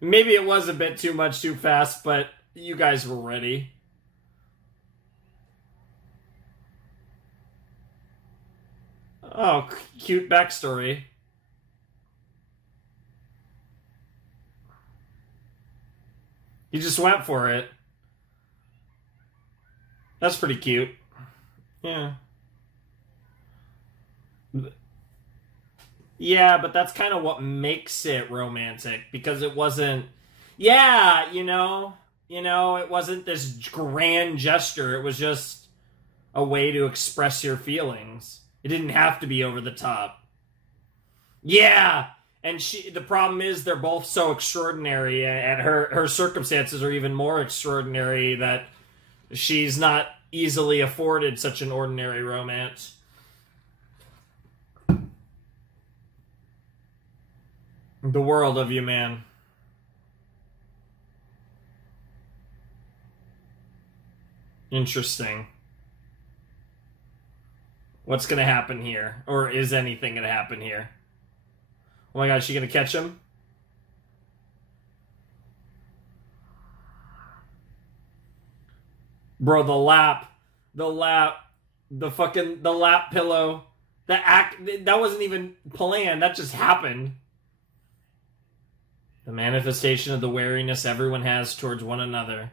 Maybe it was a bit too much too fast, but you guys were ready. Oh, cute backstory. You just went for it. That's pretty cute. Yeah. Yeah, but that's kind of what makes it romantic, because it wasn't... Yeah, you know, it wasn't this grand gesture. It was just a way to express your feelings. It didn't have to be over the top. Yeah! And the problem is they're both so extraordinary, and her circumstances are even more extraordinary, that she's not easily afforded such an ordinary romance. The world of you, man. Interesting. What's gonna happen here? Or is anything gonna happen here? Oh my god, is she gonna catch him? Bro, the lap, the lap pillow, that wasn't even planned, that just happened. The manifestation of the wariness everyone has towards one another.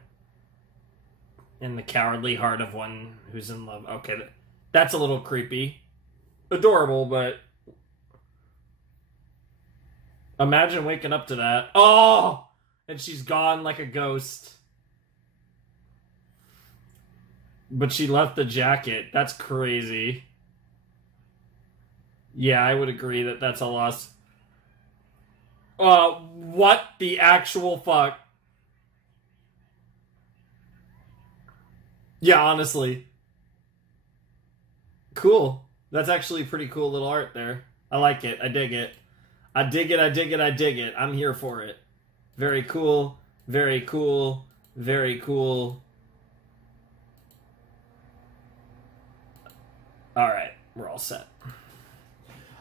In the cowardly heart of one who's in love. Okay, that's a little creepy. Adorable, but... Imagine waking up to that. Oh! And she's gone like a ghost. But she left the jacket. That's crazy. Yeah, I would agree that that's a loss. What the actual fuck? Yeah, honestly. Cool. That's actually pretty cool little art there. I like it. I dig it. I dig it, I dig it, I dig it. I'm here for it. Very cool. Very cool. Very cool. Alright, we're all set.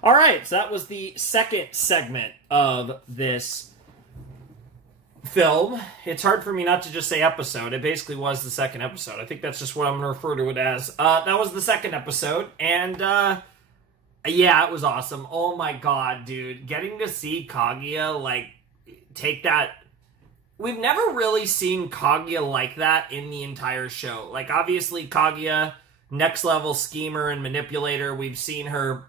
Alright, so that was the second segment of this film. It's hard for me not to just say episode. It basically was the second episode. I think that's just what I'm going to refer to it as. That was the second episode, and yeah, it was awesome. Oh my god, dude. Getting to see Kaguya, like, take that... We've never really seen Kaguya like that in the entire show. Like, obviously, Kaguya, next level schemer and manipulator. We've seen her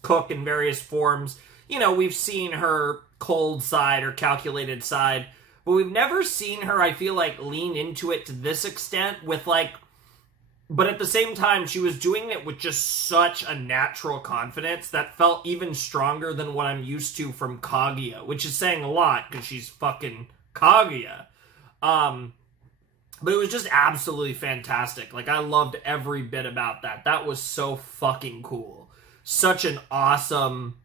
cook in various forms. You know, we've seen her cold side or calculated side. But we've never seen her, I feel like, lean into it to this extent with, like... But at the same time, she was doing it with just such a natural confidence that felt even stronger than what I'm used to from Kaguya, which is saying a lot because she's fucking Kaguya. But it was just absolutely fantastic. Like, I loved every bit about that. That was so fucking cool. Such an awesome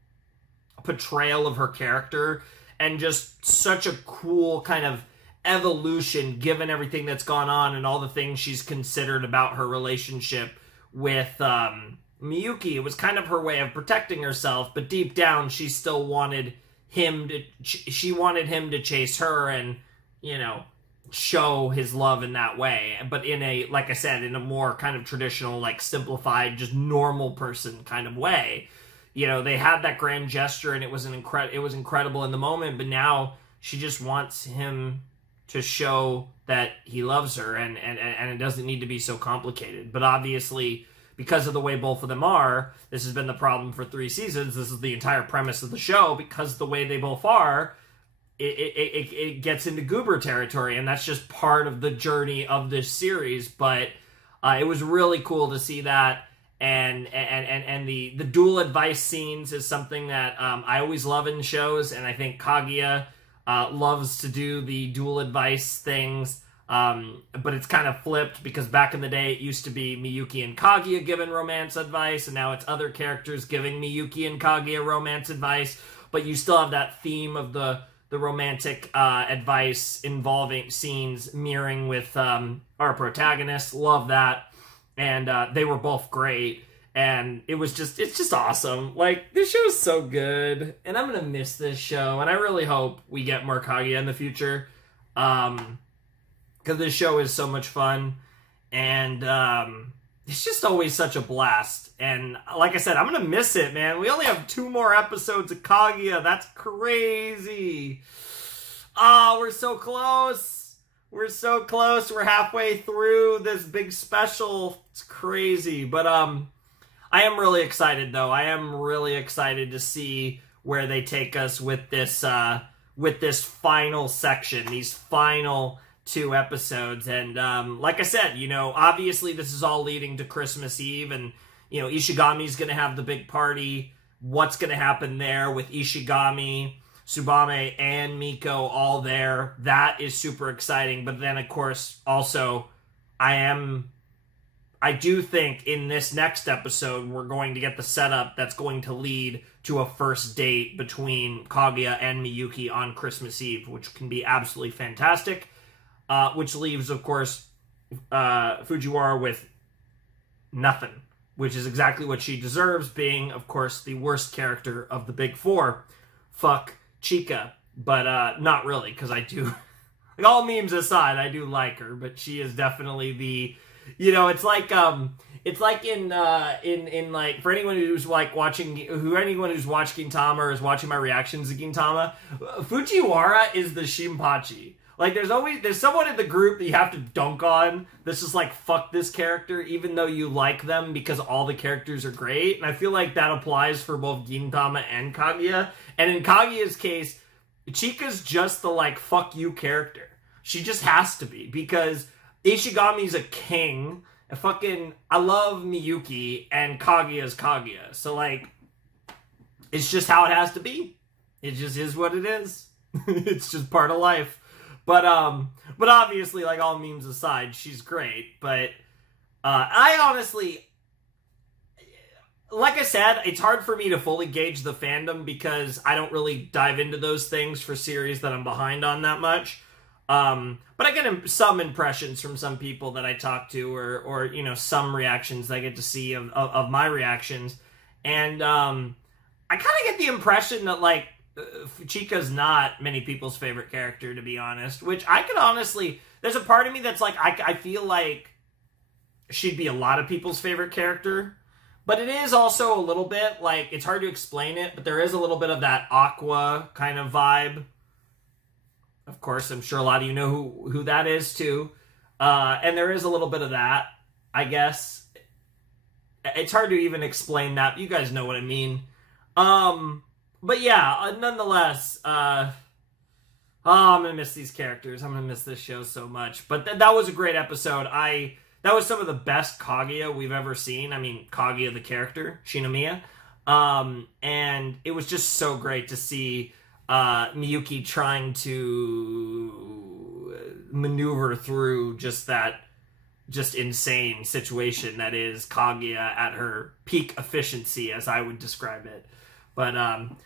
portrayal of her character, and just such a cool kind of evolution given everything that's gone on and all the things she's considered about her relationship with Miyuki. It was kind of her way of protecting herself, but deep down she still wanted him to chase her, and, you know, show his love in that way, but in a, like I said, in a more kind of traditional, like simplified, just normal person kind of way. You know, they had that grand gesture, and it was incredible in the moment, but now she just wants him to show that he loves her, and it doesn't need to be so complicated. But obviously, because of the way both of them are, this has been the problem for 3 seasons. This is the entire premise of the show. Because the way they both are, it gets into goober territory, and that's just part of the journey of this series. But it was really cool to see that, and the dual advice scenes is something that I always love in shows, and I think Kaguya loves to do the dual advice things, but it's kind of flipped, because back in the day it used to be Miyuki and Kaguya giving romance advice, and now it's other characters giving Miyuki and Kaguya romance advice, but you still have that theme of the romantic advice involving scenes mirroring with our protagonists. Love that. And they were both great. And it's just awesome. Like, this show is so good. And I'm going to miss this show. And I really hope we get more Kaguya in the future. Because this show is so much fun. And it's just always such a blast. And like I said, I'm going to miss it, man. We only have 2 more episodes of Kaguya. That's crazy. Oh, we're so close. We're so close. We're halfway through this big special. It's crazy. But I am really excited, though. I am really excited to see where they take us with this final section, these final 2 episodes. And like I said, you know, obviously this is all leading to Christmas Eve, and you know, Ishigami's going to have the big party. What's going to happen there with Ishigami, Tsubame, and Miko all there? That is super exciting. But then, of course, also, I do think in this next episode, we're going to get the setup that's going to lead to a first date between Kaguya and Miyuki on Christmas Eve, which can be absolutely fantastic. Which leaves, of course, Fujiwara with nothing, which is exactly what she deserves, being, of course, the worst character of the big 4. Fuck Chika. But not really, because I do, like, all memes aside, I do like her, but she is definitely the, you know, it's like in like, for anyone who's like anyone who's watched Gintama or is watching my reactions to Gintama, Fujiwara is the Shinpachi. Like, there's someone in the group that you have to dunk on that's just like, fuck this character, even though you like them because all the characters are great. And I feel like that applies for both Gintama and Kaguya. And in Kaguya's case, Chika's just the, like, fuck you character. She just has to be, because Ishigami's a king. I love Miyuki, and Kaguya's Kaguya. So, like, it's just how it has to be. It just is what it is. It's just part of life. But obviously, like, all memes aside, she's great. But I honestly, like I said, it's hard for me to fully gauge the fandom because I don't really dive into those things for series that I'm behind on that much. But I get some impressions from some people that I talk to, or you know, some reactions I get to see of my reactions. And I kind of get the impression that, like, Chika's not many people's favorite character, to be honest, which I could honestly, there's a part of me that's like, I feel like she'd be a lot of people's favorite character, but it is also a little bit, like, it's hard to explain it, but there is a little bit of that Aqua kind of vibe. Of course, I'm sure a lot of you know who that is, too, and there is a little bit of that, I guess. It's hard to even explain that, but you guys know what I mean. But yeah, nonetheless, I'm gonna miss these characters. I'm gonna miss this show so much. But that was a great episode. That was some of the best Kaguya we've ever seen. I mean, Kaguya the character, Shinomiya. And it was just so great to see Miyuki trying to maneuver through just insane situation that is Kaguya at her peak efficiency, as I would describe it. But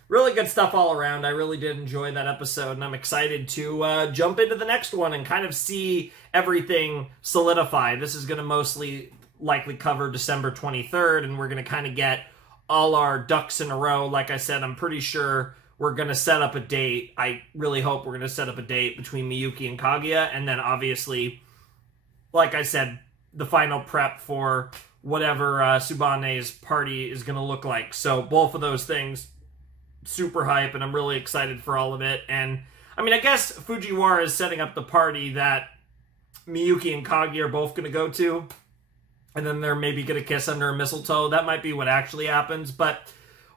really good stuff all around. I really did enjoy that episode, and I'm excited to jump into the next one and kind of see everything solidify. This is going to mostly likely cover December 23rd, and we're going to kind of get all our ducks in a row. Like I said, I'm pretty sure we're going to set up a date. I really hope we're going to set up a date between Miyuki and Kaguya. And then obviously, like I said, the final prep for whatever Tsubane's party is going to look like. So both of those things, super hype, and I'm really excited for all of it. And I mean, I guess Fujiwara is setting up the party that Miyuki and Kaguya are both going to go to. And then they're maybe going to kiss under a mistletoe. That might be what actually happens. But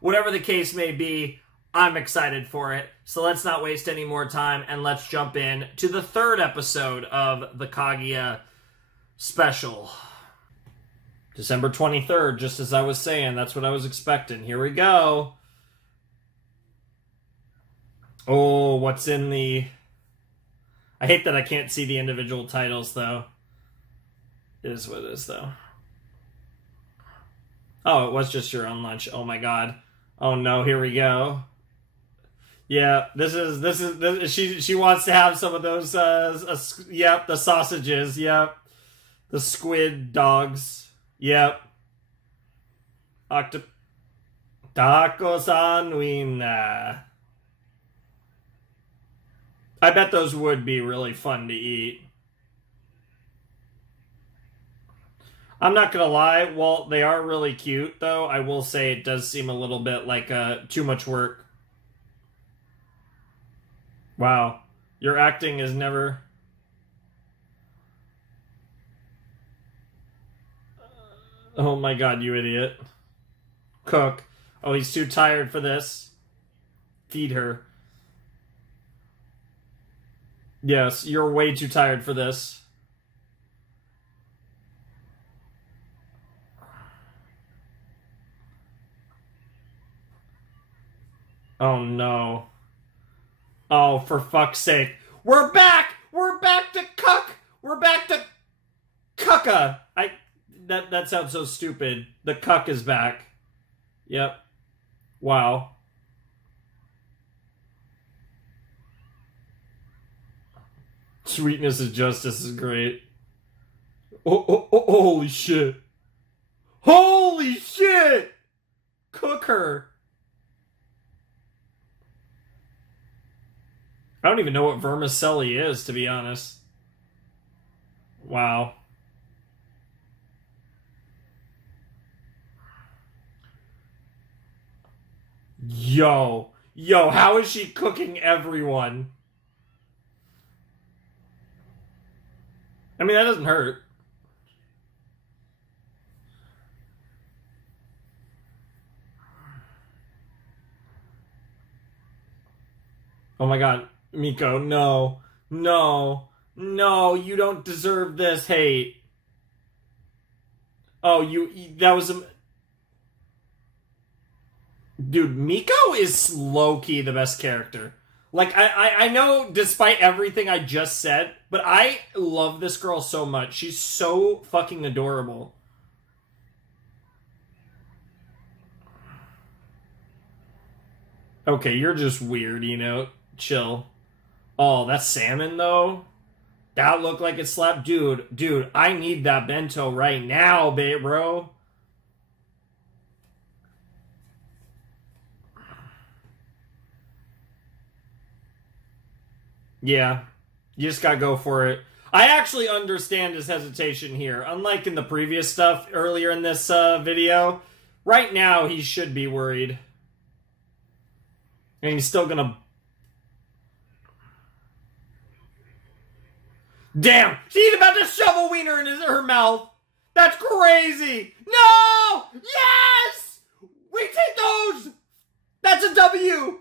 whatever the case may be, I'm excited for it. So let's not waste any more time, and let's jump in to the third episode of the Kaguya special. December 23rd, just as I was saying. That's what I was expecting. Here we go. Oh, what's in the... I hate that I can't see the individual titles, though. It is what it is, though. Oh, it was just your own lunch. Oh my god. Oh no, here we go. Yeah, this is she wants to have some of those yep, the sausages, yep. The squid dogs. Yep. Tacos on wiener. I bet those would be really fun to eat. I'm not gonna lie, while they are really cute, though, I will say it does seem a little bit like too much work. Wow. Your acting is never... Oh my god, you idiot. Cook. Oh, he's too tired for this. Feed her. Yes, you're way too tired for this. Oh no. Oh, for fuck's sake. We're back! We're back to cuck! We're back to cucka! That sounds so stupid. The cuck is back. Yep. Wow. Sweetness is justice is great. Oh, holy shit. Holy shit! Cook her. I don't even know what vermicelli is, to be honest. Wow. Yo, how is she cooking everyone? I mean, that doesn't hurt. Oh my god, Miko, no, you don't deserve this hate. Oh, that was a... Dude, Miko is low-key the best character. Like, I know, despite everything I just said, but I love this girl so much. She's so fucking adorable. Okay, you're just weird, Iino. Chill. Oh, that's salmon, though? That looked like it slapped. Dude, I need that bento right now, bro. Yeah, you just gotta go for it. I actually understand his hesitation here. Unlike in the previous stuff earlier in this video, right now he should be worried. And he's still gonna... Damn! She's about to shove a wiener in her mouth! That's crazy! No! Yes! We take those! That's a W!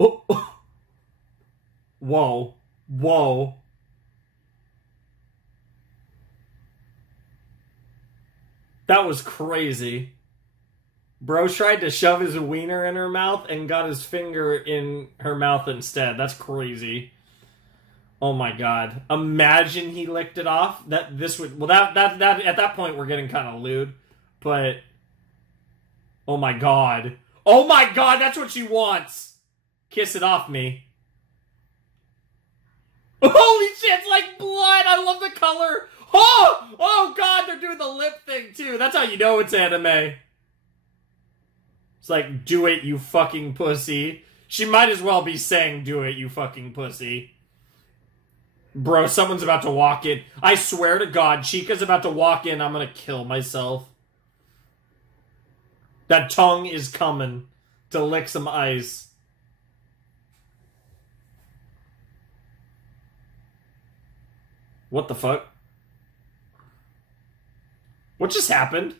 Oh. Whoa. That was crazy. Bro tried to shove his wiener in her mouth and got his finger in her mouth instead. That's crazy. Oh my god. Imagine he licked it off. That at that point we're getting kind of lewd. But oh my god. Oh my god, that's what she wants. Kiss it off me. Holy shit, it's like blood! I love the color! Oh god, they're doing the lip thing too. That's how you know it's anime. It's like, do it, you fucking pussy. She might as well be saying, do it, you fucking pussy. Bro, someone's about to walk in. I swear to God, Chica's about to walk in. I'm gonna kill myself. That tongue is coming to lick some ice. What the fuck? What just happened?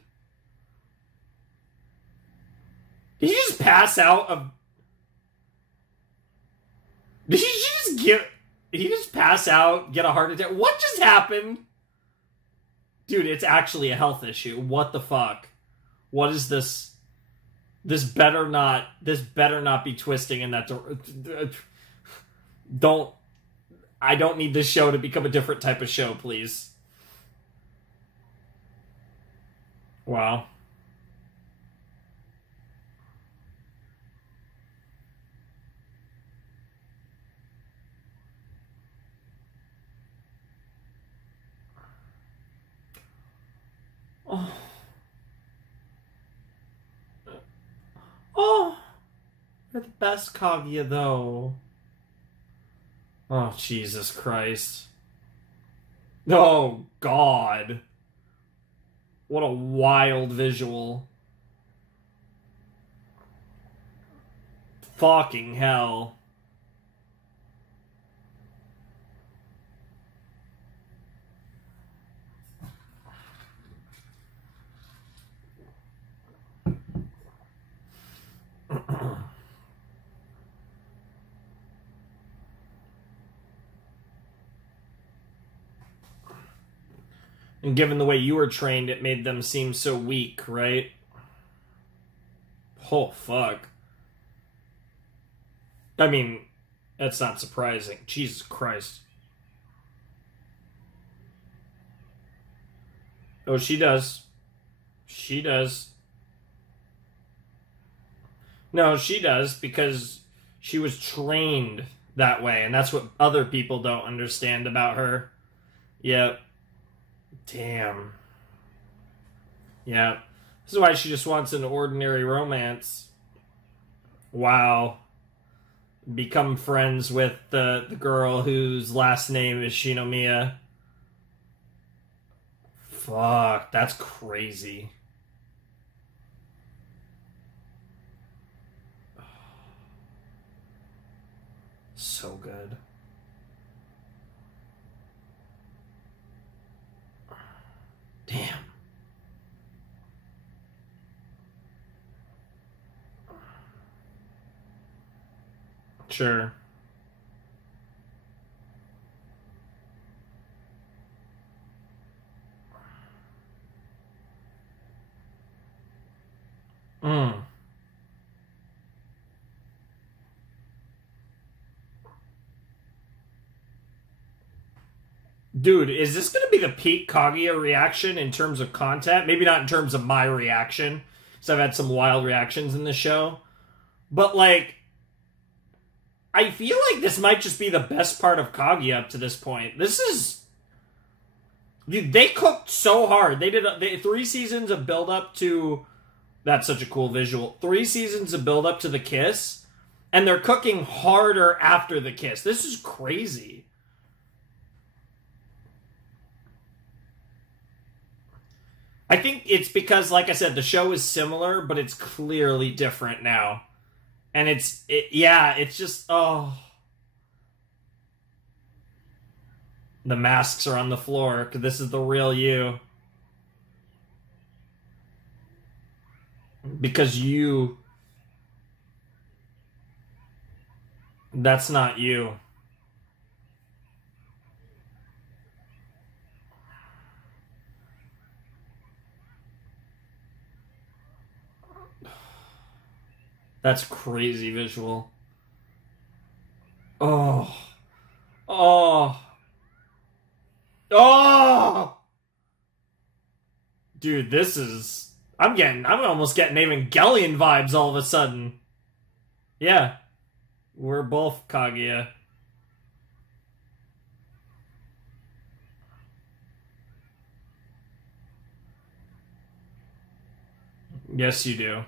Did he just pass out of... Did he just pass out, get a heart attack? What just happened? Dude, it's actually a health issue. What the fuck? What is this? This better not be twisting in that I don't need this show to become a different type of show, please. Wow. Oh. Oh. You're the best, Kaguya, though. Oh, Jesus Christ. Oh, God. What a wild visual. Fucking hell. And given the way you were trained, it made them seem so weak, right? Oh, fuck. I mean, that's not surprising. Jesus Christ. Oh, she does. She does. No, she does, because she was trained that way, and that's what other people don't understand about her. Yep. Damn. Yeah. This is why she just wants an ordinary romance. Wow. Become friends with the girl whose last name is Shinomiya. Fuck, that's crazy. So good. Damn. Sure. Mm. Dude, is this going to be the peak Kaguya reaction in terms of content? Maybe not in terms of my reaction, because I've had some wild reactions in this show. But, like, I feel like this might just be the best part of Kaguya up to this point. This is... Dude, they cooked so hard. They did 3 seasons of build-up to... That's such a cool visual. 3 seasons of build-up to the kiss, and they're cooking harder after the kiss. This is crazy. I think it's because, like I said, the show is similar, but it's clearly different now. And it's just, oh. The masks are on the floor, because this is the real you. Because you... That's not you. That's crazy visual. Oh. Oh. Oh! Dude, this is... I'm almost getting Evangelion vibes all of a sudden. Yeah. We're both Kaguya. Yes, you do.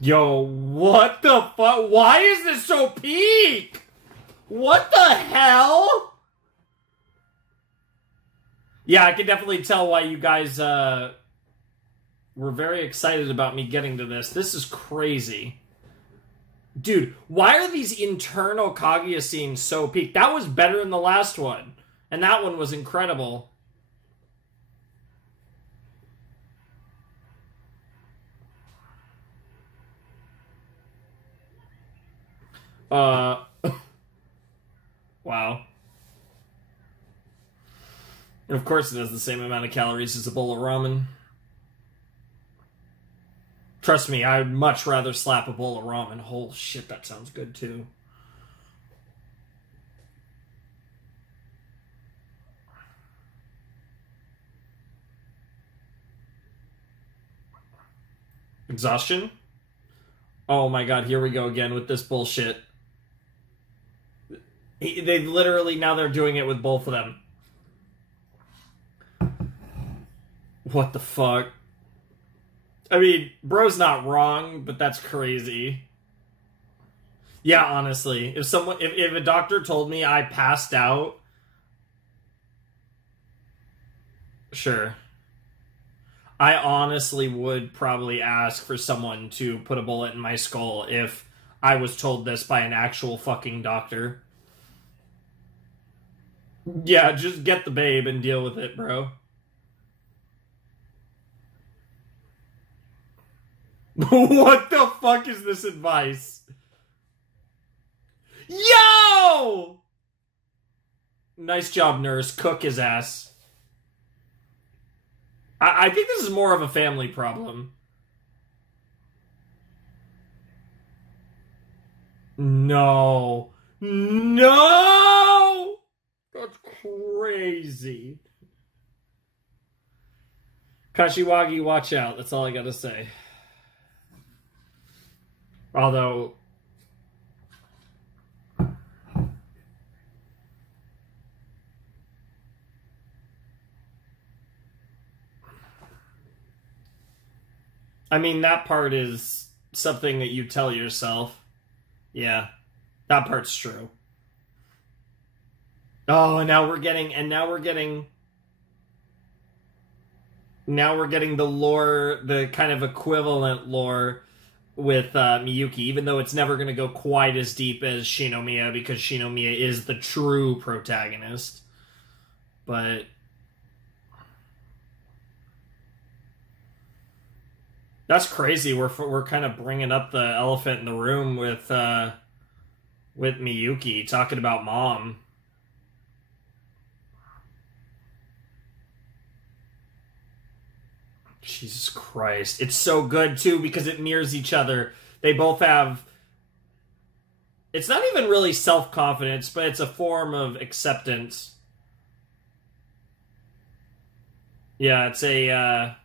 Yo, what the fuck? Why is this so peak? What the hell? Yeah, I can definitely tell why you guys were very excited about me getting to this. This is crazy. Dude, why are these internal Kaguya scenes so peak? That was better than the last one. And that one was incredible. Wow. And of course it has the same amount of calories as a bowl of ramen. Trust me, I would much rather slap a bowl of ramen. Oh shit, that sounds good too. Exhaustion? Oh my god, here we go again with this bullshit. They literally, now they're doing it with both of them. What the fuck? I mean, bro's not wrong, but that's crazy. Yeah, honestly. If a doctor told me I passed out... Sure. I honestly would probably ask for someone to put a bullet in my skull if I was told this by an actual fucking doctor. Yeah, just get the babe and deal with it, bro. What the fuck is this advice? Yo! Nice job, nurse. Cook his ass. I think this is more of a family problem. No. No! That's crazy. Kashiwagi, watch out. That's all I gotta say. Although... I mean, that part is something that you tell yourself. Yeah, that part's true. Oh, and now we're getting the lore, the kind of equivalent lore with Miyuki, even though it's never going to go quite as deep as Shinomiya, because Shinomiya is the true protagonist. But... that's crazy. We're kind of bringing up the elephant in the room with Miyuki talking about mom. Jesus Christ. It's so good too because it mirrors each other. They both have... it's not even really self-confidence, but it's a form of acceptance. Yeah, it's a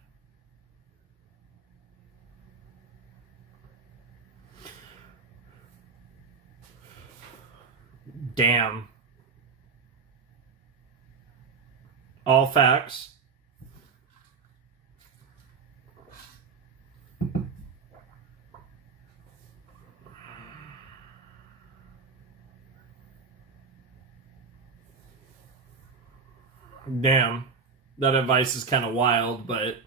damn. All facts. Damn. That advice is kind of wild, but...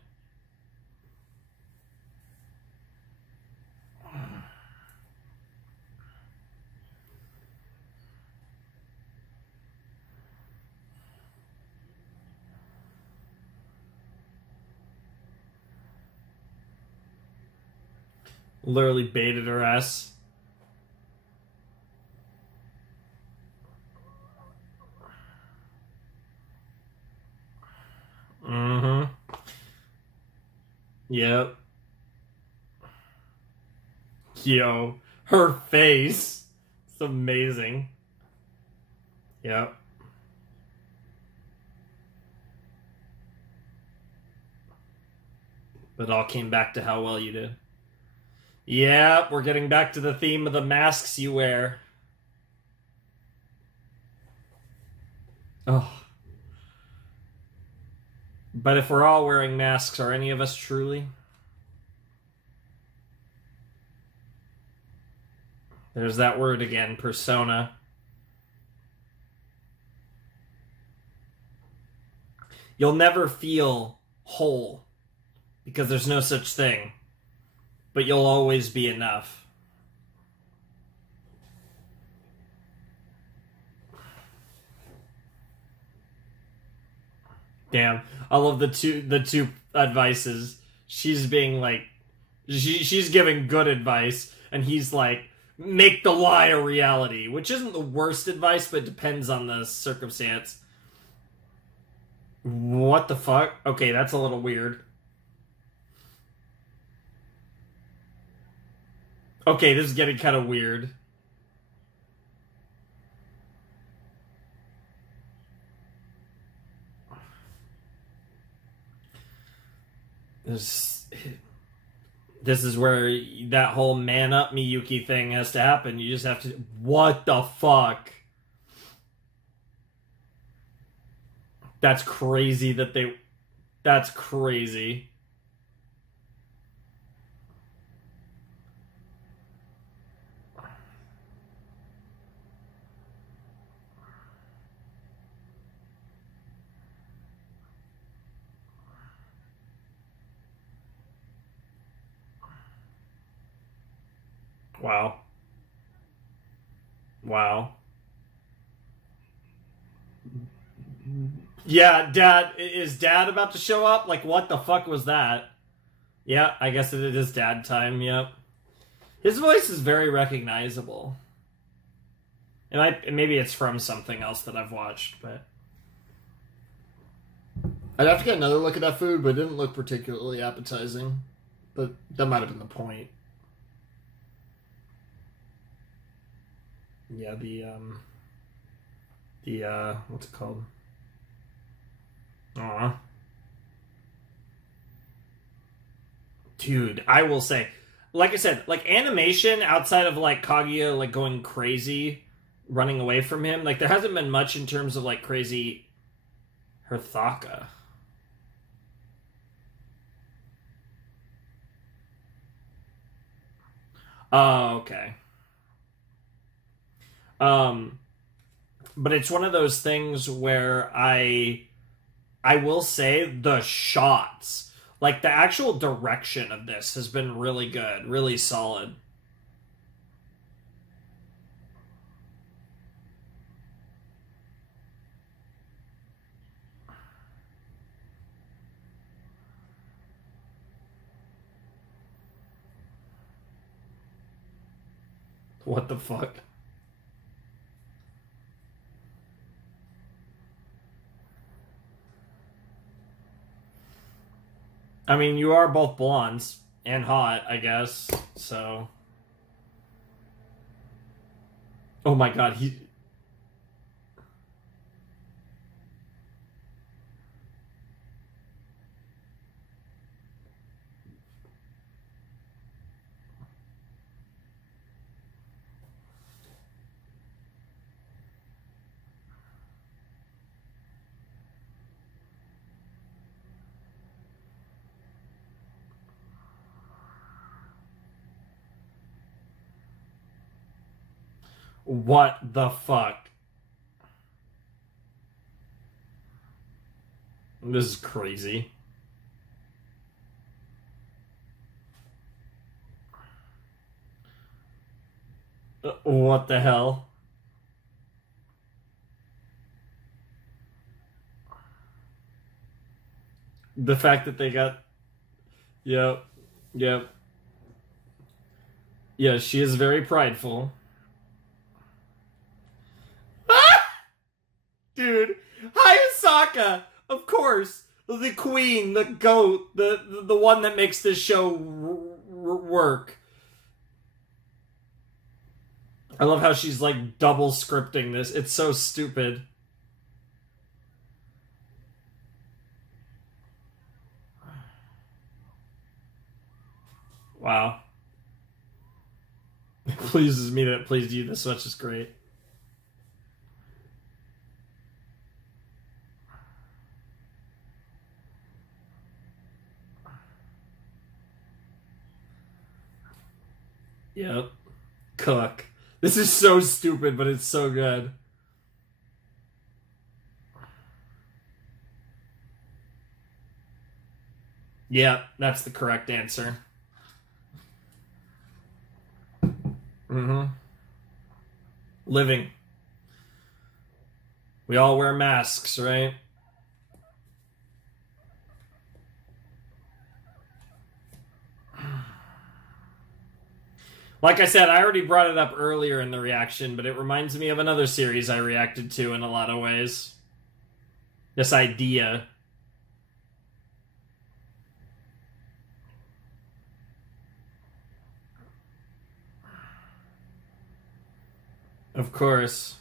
literally baited her ass. Mm-hmm. Yep. Yo, her face. It's amazing. Yep. But it all came back to how well you did. Yeah, we're getting back to the theme of the masks you wear. Oh. But if we're all wearing masks, are any of us truly? There's that word again, persona. You'll never feel whole because there's no such thing, but you'll always be enough. Damn, I love the two advices. She's being like, she's giving good advice, and he's like, make the lie a reality, which isn't the worst advice, but depends on the circumstance. What the fuck? Okay, that's a little weird. Okay, this is getting kind of weird. This is where that whole man up Miyuki thing has to happen. You just have to... What the fuck? That's crazy that they... That's crazy. Wow. Wow. Yeah, Dad, is Dad about to show up? Like, what the fuck was that? Yeah, I guess it is Dad time, yep. His voice is very recognizable. And maybe it's from something else that I've watched, but... I'd have to get another look at that food, but it didn't look particularly appetizing. But that might have been the point. Yeah, what's it called? Aw. Dude, I will say, like I said, like animation outside of like Kaguya like going crazy, running away from him, like there hasn't been much in terms of like crazy Herthaka. Oh, okay. But it's one of those things where I will say the shots, like the actual direction of this has been really good, really solid. What the fuck? I mean, you are both blondes and hot, I guess, so... Oh my god, he... What the fuck? This is crazy. What the hell? The fact that they got... Yep. Yep. Yeah, she is very prideful. Dude, Hayasaka, of course, the queen, the goat, the one that makes this show work. I love how she's like double scripting this. It's so stupid. Wow. It pleases me that it pleased you this much is great. Yep. Cook. This is so stupid, but it's so good. Yeah, that's the correct answer. Living. We all wear masks, right? Like I said, I already brought it up earlier in the reaction, but it reminds me of another series I reacted to in a lot of ways. This idea. Of course.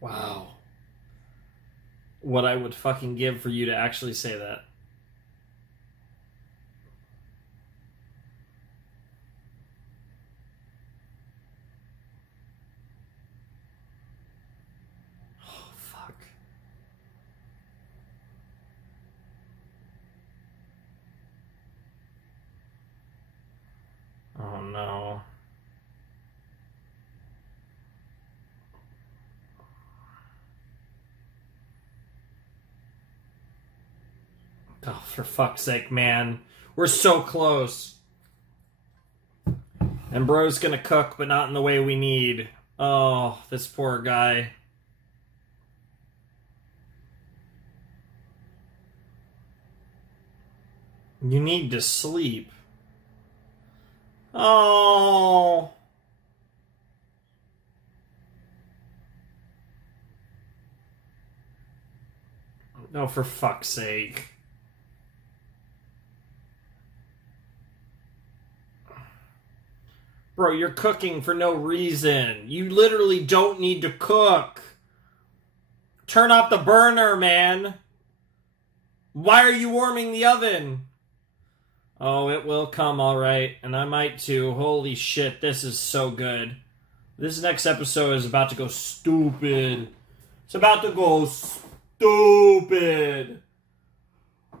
Wow. What I would fucking give for you to actually say that. Oh, fuck. Oh, no. Oh, for fuck's sake, man. We're so close. And bro's gonna cook, but not in the way we need. Oh, this poor guy. You need to sleep. Oh. Oh, for fuck's sake. Bro, you're cooking for no reason. You literally don't need to cook. Turn off the burner, man. Why are you warming the oven? Oh, it will come, all right. And I might too. Holy shit, this is so good. This next episode is about to go stupid. It's about to go stupid.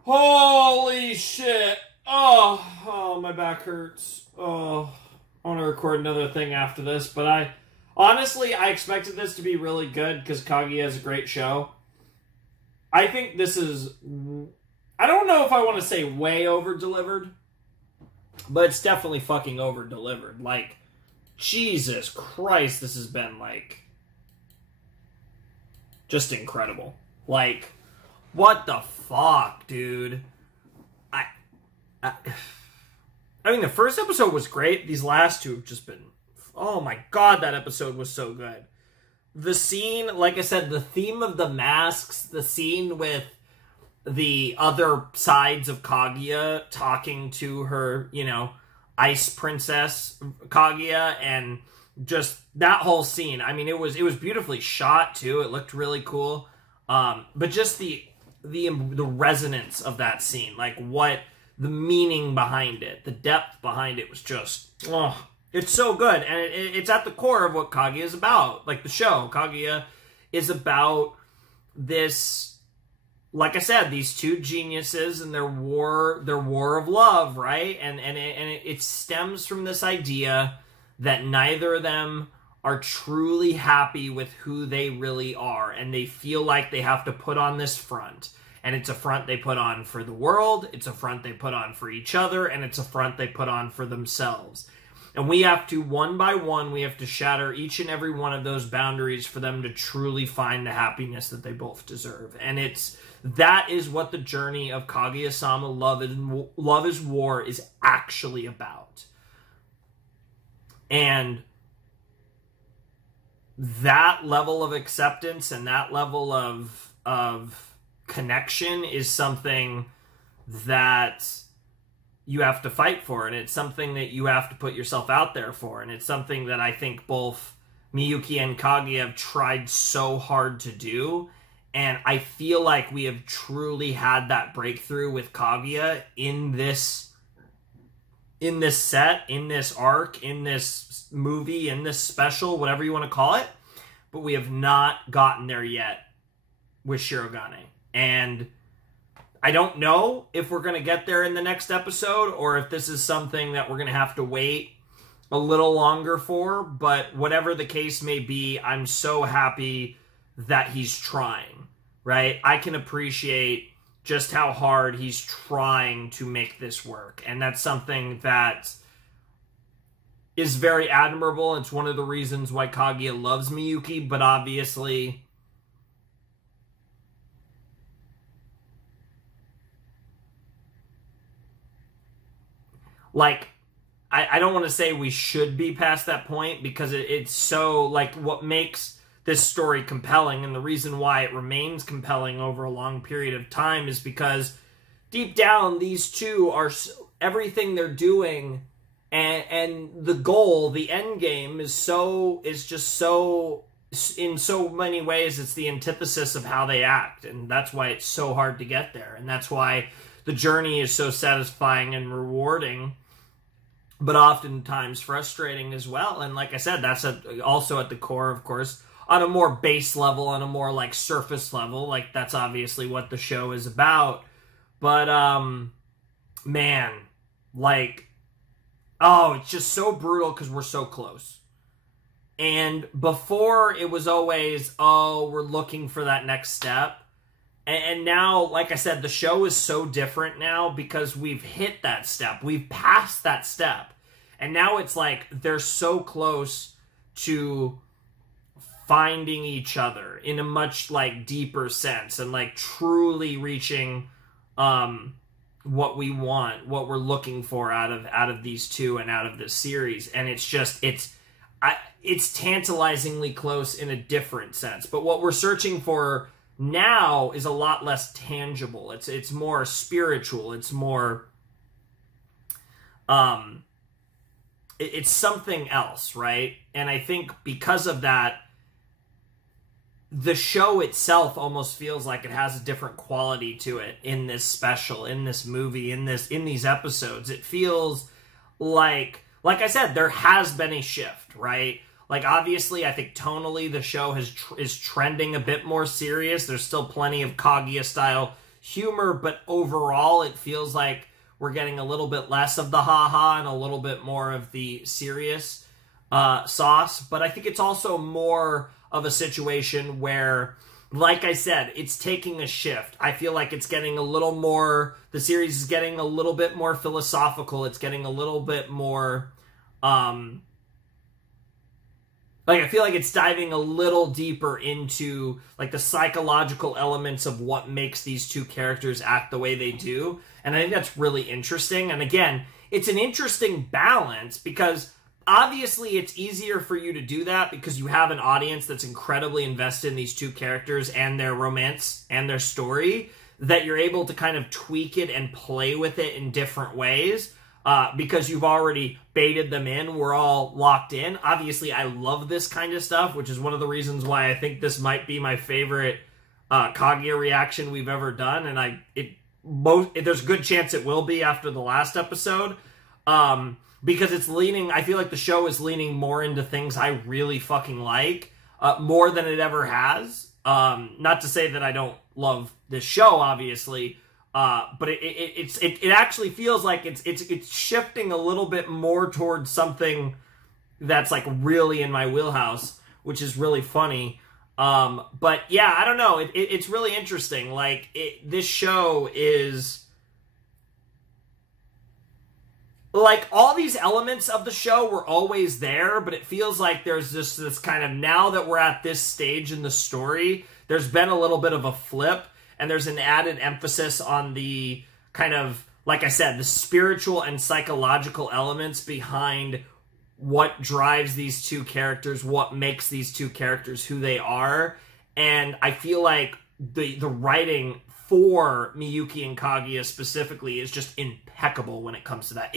Holy shit. Oh, my back hurts. Oh, I want to record another thing after this, but honestly, I expected this to be really good because Kaguya is a great show. I think this is, I don't know if I want to say way over-delivered, but it's definitely fucking over-delivered. Like, Jesus Christ, this has been, like, just incredible. Like, what the fuck, dude? I mean, the first episode was great. These last two have just been... Oh my god, that episode was so good. The scene, like I said, the theme of the masks, the scene with the other sides of Kaguya talking to her, you know, ice princess Kaguya, and just that whole scene. I mean, it was beautifully shot, too. It looked really cool. But just the resonance of that scene, like what... the meaning behind it, the depth behind it was just, oh, it's so good. And it's at the core of what Kaguya is about. Like the show, Kaguya is about this, like I said, these two geniuses and their war of love, right? And it stems from this idea that neither of them are truly happy with who they really are. And they feel like they have to put on this front. And it's a front they put on for the world, it's a front they put on for each other, and it's a front they put on for themselves. And we have to, one by one, we have to shatter each and every one of those boundaries for them to truly find the happiness that they both deserve. And that is what the journey of Kaguya-sama Love is War is actually about. And that level of acceptance and that level of connection is something that you have to fight for, and it's something that you have to put yourself out there for, and it's something that I think both Miyuki and Kaguya have tried so hard to do, and I feel like we have truly had that breakthrough with Kaguya in this set, in this arc, in this movie, in this special, whatever you want to call it, but we have not gotten there yet with Shirogane. And I don't know if we're going to get there in the next episode, or if this is something that we're going to have to wait a little longer for, but whatever the case may be, I'm so happy that he's trying, right? I can appreciate just how hard he's trying to make this work, and that's something that is very admirable. It's one of the reasons why Kaguya loves Miyuki, but obviously like, I don't want to say we should be past that point, because it's so, like, what makes this story compelling, and the reason why it remains compelling over a long period of time, is because deep down, these two are, everything they're doing, and the goal, the end game, is just so, in so many ways, it's the antithesis of how they act, and that's why it's so hard to get there, and that's why the journey is so satisfying and rewarding, but oftentimes frustrating as well. And like I said, that's also at the core, of course, on a more base level, on a more like surface level, like that's obviously what the show is about. But man, like, oh, it's just so brutal because we're so close. And before, it was always, oh, we're looking for that next step. And now, like I said, the show is so different now because we've hit that step. We've passed that step. And now it's like they're so close to finding each other in a much like deeper sense, and like truly reaching what we want, what we're looking for out of these two and out of this series. And it's just, it's tantalizingly close in a different sense. But what we're searching for now is a lot less tangible. It's more spiritual. It's more it's something else, right? And I think because of that, the show itself almost feels like it has a different quality to it in this special, in this movie, in these episodes. It feels like I said, there has been a shift, right? Like, obviously, I think tonally the show is trending a bit more serious. There's still plenty of Kaguya-style humor, but overall it feels like we're getting a little bit less of the ha-ha and a little bit more of the serious sauce. But I think it's also more of a situation where, like I said, it's taking a shift. I feel like it's getting a little more, the series is getting a little bit more philosophical. It's getting a little bit more, like, I feel like it's diving a little deeper into, like, the psychological elements of what makes these two characters act the way they do. And I think that's really interesting. And again, it's an interesting balance because obviously it's easier for you to do that because you have an audience that's incredibly invested in these two characters and their romance and their story, that you're able to kind of tweak it and play with it in different ways. Because you've already baited them in. We're all locked in. Obviously, I love this kind of stuff, which is one of the reasons why I think this might be my favorite Kaguya reaction we've ever done. And there's a good chance it will be after the last episode. Because it's leaning, I feel like the show is leaning more into things I really fucking like, more than it ever has. Not to say that I don't love this show, obviously, but it actually feels like it's shifting a little bit more towards something that's like really in my wheelhouse, which is really funny. But yeah, I don't know. It's really interesting. Like, this show is, like, all these elements of the show were always there, but it feels like there's just this kind of, now that we're at this stage in the story, there's been a little bit of a flip. And there's an added emphasis on the kind of, like I said, the spiritual and psychological elements behind what drives these two characters, what makes these two characters who they are. And I feel like the writing for Miyuki and Kaguya specifically is just impeccable when it comes to that.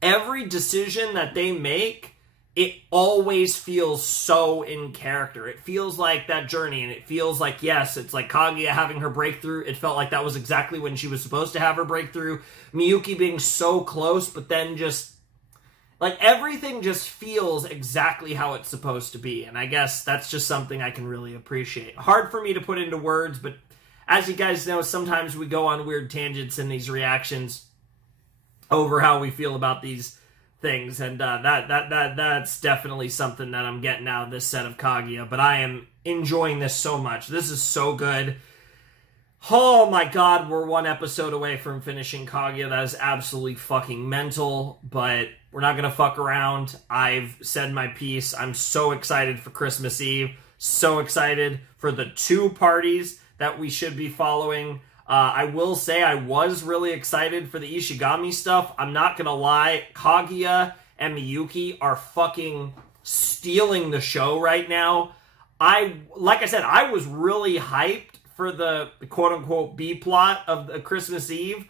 Every decision that they make, it always feels so in character. It feels like that journey, and it feels like, yes, it's like Kaguya having her breakthrough. It felt like that was exactly when she was supposed to have her breakthrough. Miyuki being so close, but then just, like, everything just feels exactly how it's supposed to be. And I guess that's just something I can really appreciate. Hard for me to put into words, but as you guys know, sometimes we go on weird tangents in these reactions over how we feel about these things, and that's definitely something that I'm getting out of this set of Kaguya, but I am enjoying this so much. This is so good. Oh my god, we're one episode away from finishing Kaguya. That is absolutely fucking mental, but we're not gonna fuck around. I've said my piece. I'm so excited for Christmas Eve. So excited for the 2 parties that we should be following. I will say I was really excited for the Ishigami stuff. I'm not gonna lie, Kaguya and Miyuki are fucking stealing the show right now. Like I said, I was really hyped for the quote-unquote B-plot of the Christmas Eve.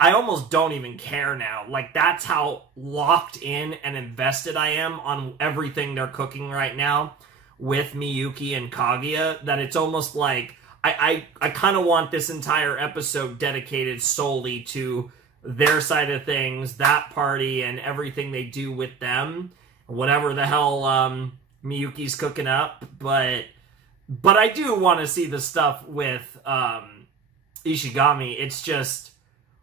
I almost don't even care now. Like, that's how locked in and invested I am on everything they're cooking right now with Miyuki and Kaguya, that it's almost like I kind of want this entire episode dedicated solely to their side of things, that party, and everything they do with them. Whatever the hell Miyuki's cooking up. But I do want to see the stuff with Ishigami. It's just,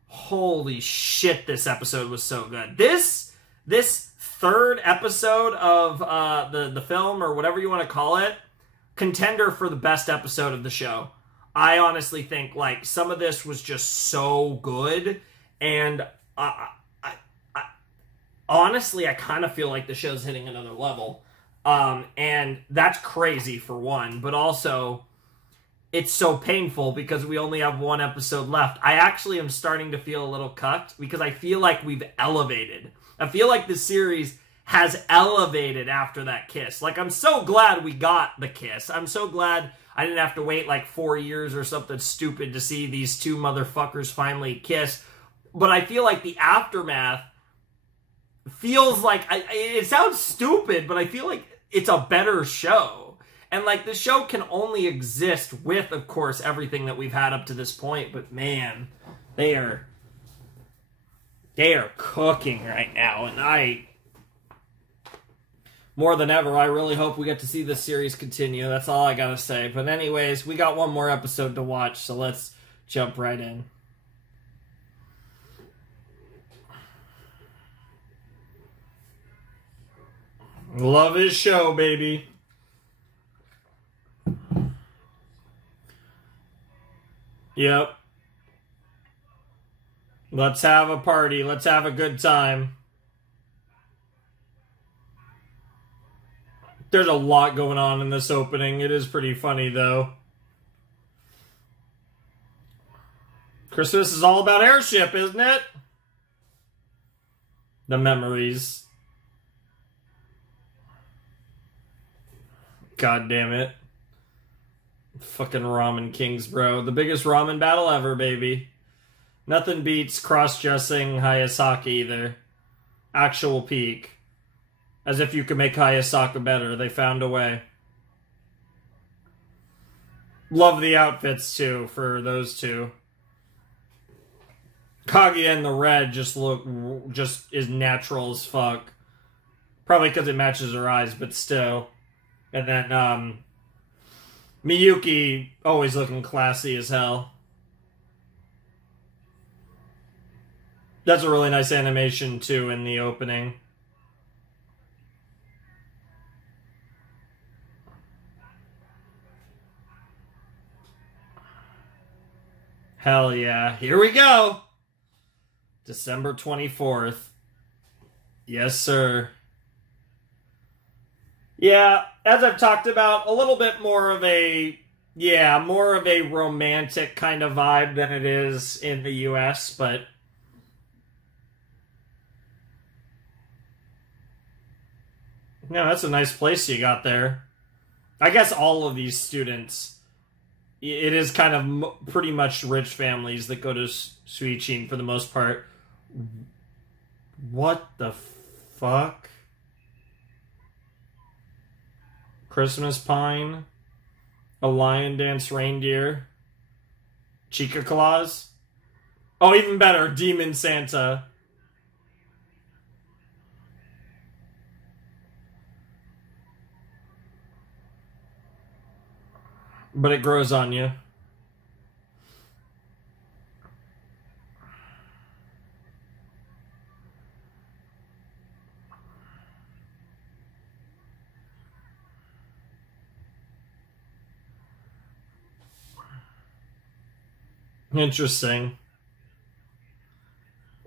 holy shit, this episode was so good. This 3rd episode of the film, or whatever you want to call it, contender for the best episode of the show. I honestly think, like, some of this was just so good, and honestly, I kind of feel like the show's hitting another level, and that's crazy for one, but also, it's so painful because we only have 1 episode left. I actually am starting to feel a little cucked, because I feel like we've elevated. I feel like the series has elevated after that kiss. Like, I'm so glad we got the kiss. I'm so glad I didn't have to wait like 4 years or something stupid to see these 2 motherfuckers finally kiss. But I feel like the aftermath feels like, it sounds stupid, but I feel like it's a better show. And, like, the show can only exist with, of course, everything that we've had up to this point. But, man, they are cooking right now. And more than ever, I really hope we get to see this series continue. That's all I gotta say. But anyways, we got 1 more episode to watch, so let's jump right in. Love his show, baby. Yep. Let's have a party. Let's have a good time. There's a lot going on in this opening. It is pretty funny, though. Christmas is all about airship, isn't it? The memories. God damn it. Fucking Ramen Kings, bro. The biggest ramen battle ever, baby. Nothing beats cross-dressing Hayasaka either. Actual peak. As if you could make Hayasaka better. They found a way. Love the outfits, too, for those 2. Kaguya in the red just is natural as fuck. Probably because it matches her eyes, but still. And then, Miyuki, always looking classy as hell. That's a really nice animation, too, in the opening. Hell yeah. Here we go! December 24th. Yes, sir. Yeah, as I've talked about, a little bit more of a romantic kind of vibe than it is in the US, but no, that's a nice place you got there. I guess all of these students it is kind of pretty much rich families that go to Suichin for the most part. What the fuck? Christmas pine, a lion dance reindeer, Chica Claus. Oh, even better, Demon Santa. But it grows on you. Interesting.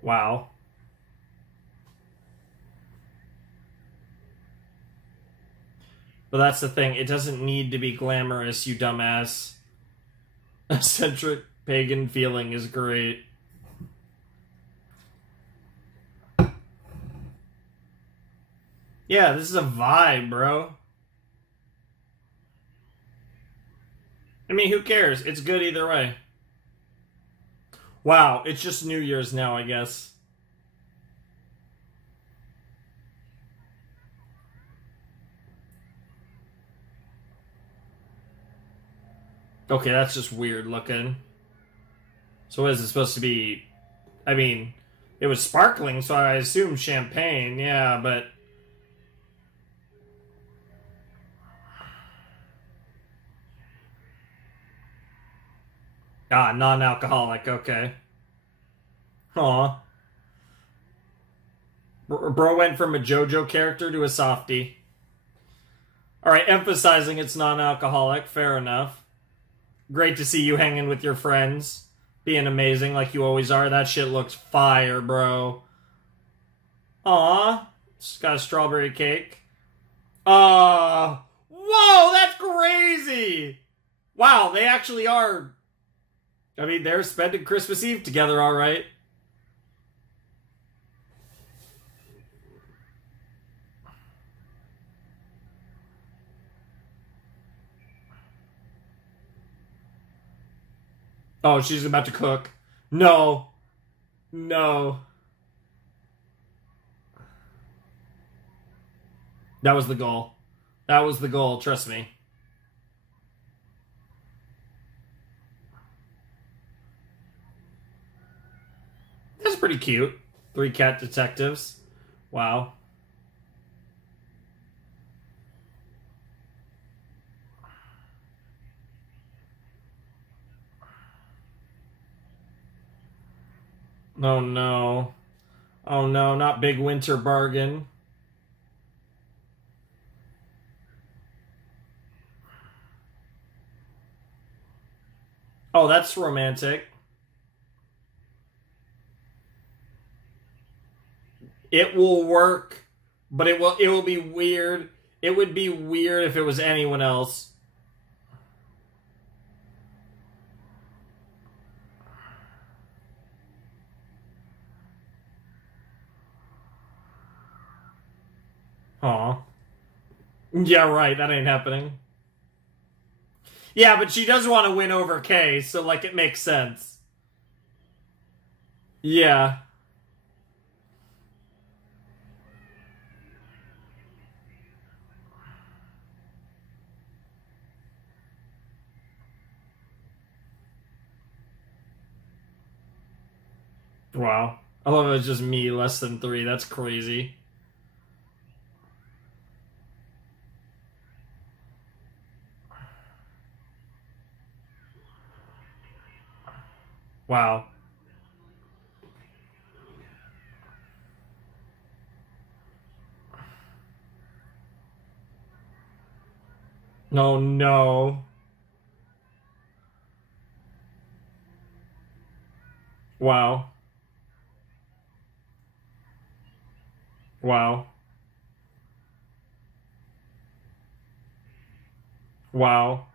Wow. But that's the thing. It doesn't need to be glamorous, you dumbass. Eccentric pagan feeling is great. Yeah, this is a vibe, bro. I mean, who cares? It's good either way. Wow, it's just New Year's now, I guess. Okay, that's just weird looking. So what is it supposed to be? I mean, it was sparkling, so I assume champagne, yeah, but... Ah, non-alcoholic, okay. Aw. Bro went from a JoJo character to a softie. Alright, emphasizing it's non-alcoholic, fair enough. Great to see you hanging with your friends. Being amazing like you always are. That shit looks fire, bro. Aw. It's got a strawberry cake. Whoa, that's crazy! Wow, they actually are... I mean, they're spending Christmas Eve together, alright. Oh, she's about to cook. No. No. That was the goal. That was the goal, trust me. That's pretty cute. 3 cat detectives. Wow. Oh no. Oh no, not Big Winter Bargain. Oh, that's romantic. It will work, but it will be weird. It would be weird if it was anyone else. Aw. Yeah, right, that ain't happening. Yeah, but she does want to win over Kay, so, like, it makes sense. Yeah. Wow. I love it, it's just me, less than 3. That's crazy. Wow. No, no. Wow. Wow. Wow.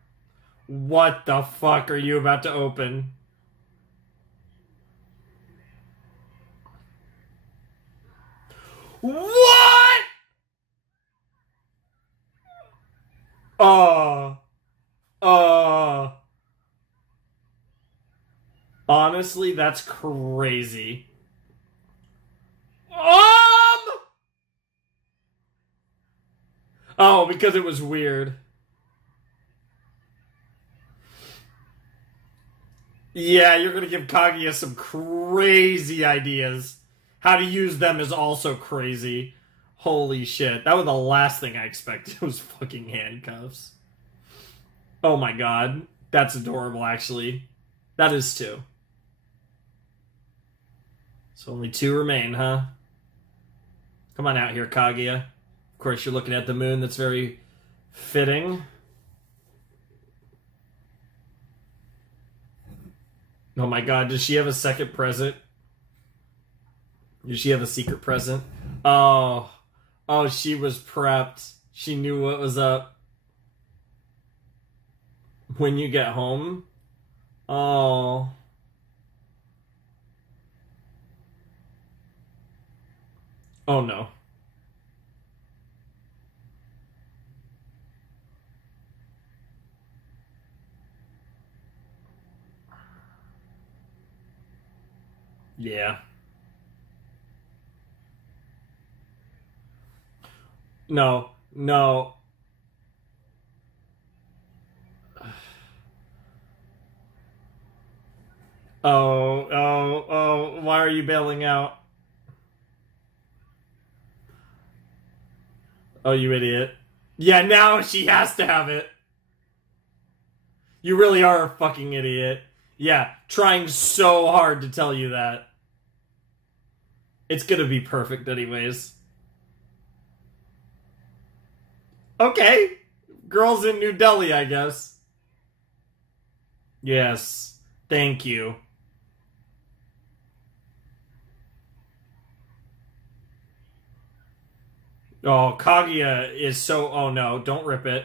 What the fuck are you about to open? What? Oh. Oh. Honestly, that's crazy. Oh, because it was weird. Yeah, you're gonna give Kaguya some crazy ideas. How to use them is also crazy. Holy shit. That was the last thing I expected was fucking handcuffs. Oh my god. That's adorable, actually. That is two. So only two remain, huh? Come on out here, Kaguya. Of course, you're looking at the moon. That's very fitting. Oh my god, does she have a second present? Does she have a secret present? Oh. Oh, she was prepped. She knew what was up. When you get home? Oh. Oh no. Yeah. No. No. Oh, why are you bailing out? Oh, you idiot. Yeah, now she has to have it. You really are a fucking idiot. Yeah, trying so hard to tell you that. It's gonna be perfect anyways. Okay. Girls in New Delhi, I guess. Yes. Thank you. Oh, Kaguya is so... Oh no, don't rip it.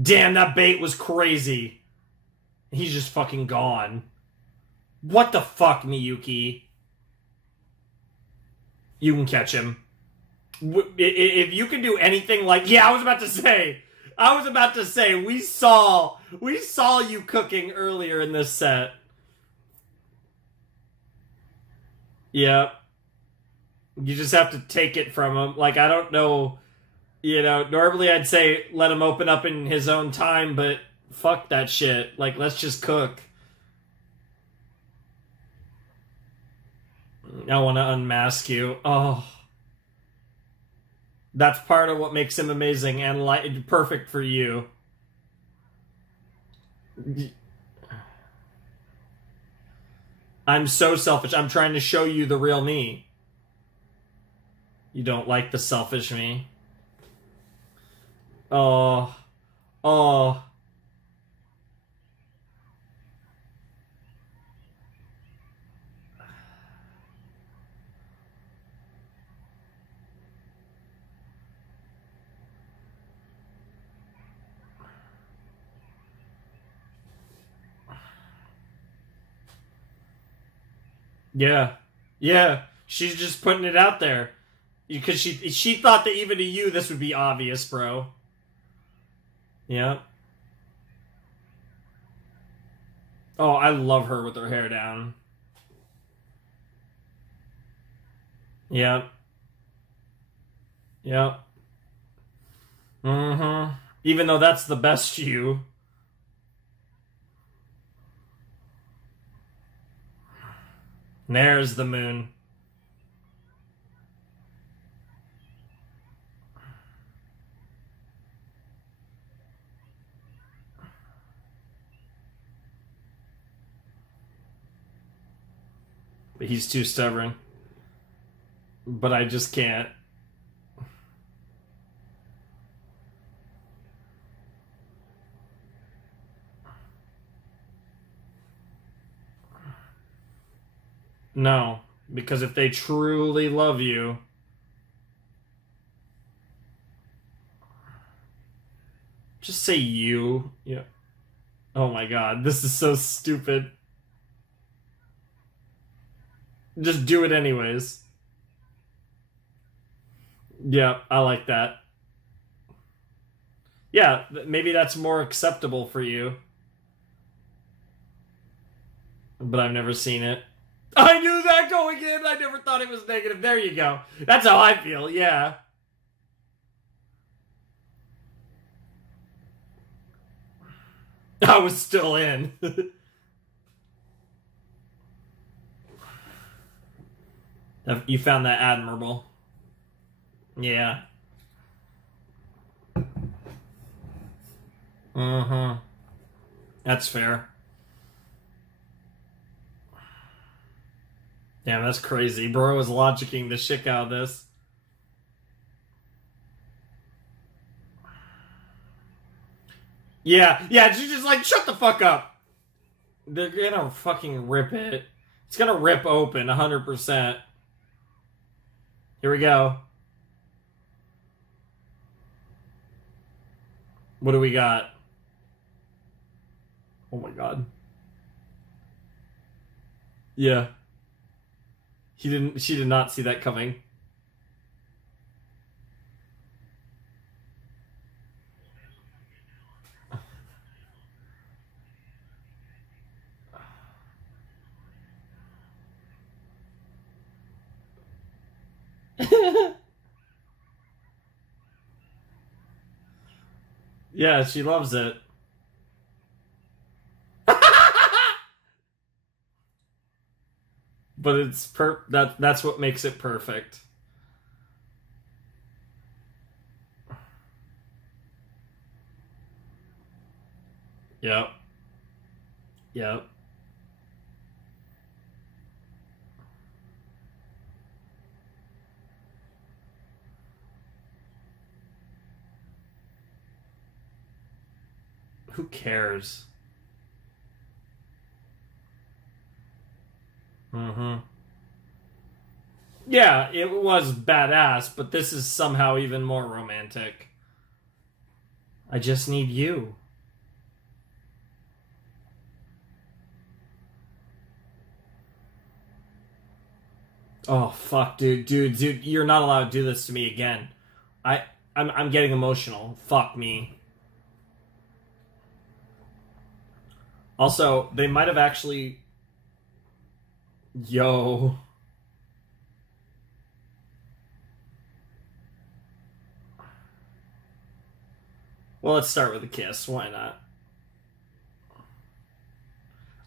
Damn, that bait was crazy. He's just fucking gone. What the fuck, Miyuki? You can catch him. If you can do anything like... Yeah, I was about to say, we saw you cooking earlier in this set. Yep. You just have to take it from him. Like, I don't know... You know, normally I'd say let him open up in his own time, but fuck that shit. Like, let's just cook. I want to unmask you. Oh. That's part of what makes him amazing and perfect for you. I'm so selfish. I'm trying to show you the real me. You don't like the selfish me. Oh. Oh. Yeah. Yeah. She's just putting it out there. Because she thought that even to you this would be obvious, bro. Yeah. Oh, I love her with her hair down. Yep. Yep. Mm-hmm. Even though that's the best you. There's the moon. But he's too stubborn. But I just can't. No, because if they truly love you, just say you. Yeah. Oh my god, this is so stupid. Just do it anyways. Yeah, I like that. Yeah, maybe that's more acceptable for you. But I've never seen it. I knew that going in. I never thought it was negative. There you go. That's how I feel, yeah. I was still in. You found that admirable. Yeah. Mm-hmm. That's fair. Damn, that's crazy. Bro was logicking the shit out of this. Yeah, she's just like, shut the fuck up. They're gonna fucking rip it. It's gonna rip open, 100%. Here we go. What do we got? Oh my god. Yeah. She did not see that coming. Yeah, she loves it. But it's that's what makes it perfect. Yep. Yep. Who cares? Mm-hmm. Yeah, it was badass, but this is somehow even more romantic. I just need you. Oh fuck, dude, you're not allowed to do this to me again. I'm getting emotional. Fuck me. Also, they might have actually... Yo. Well, let's start with a kiss. Why not?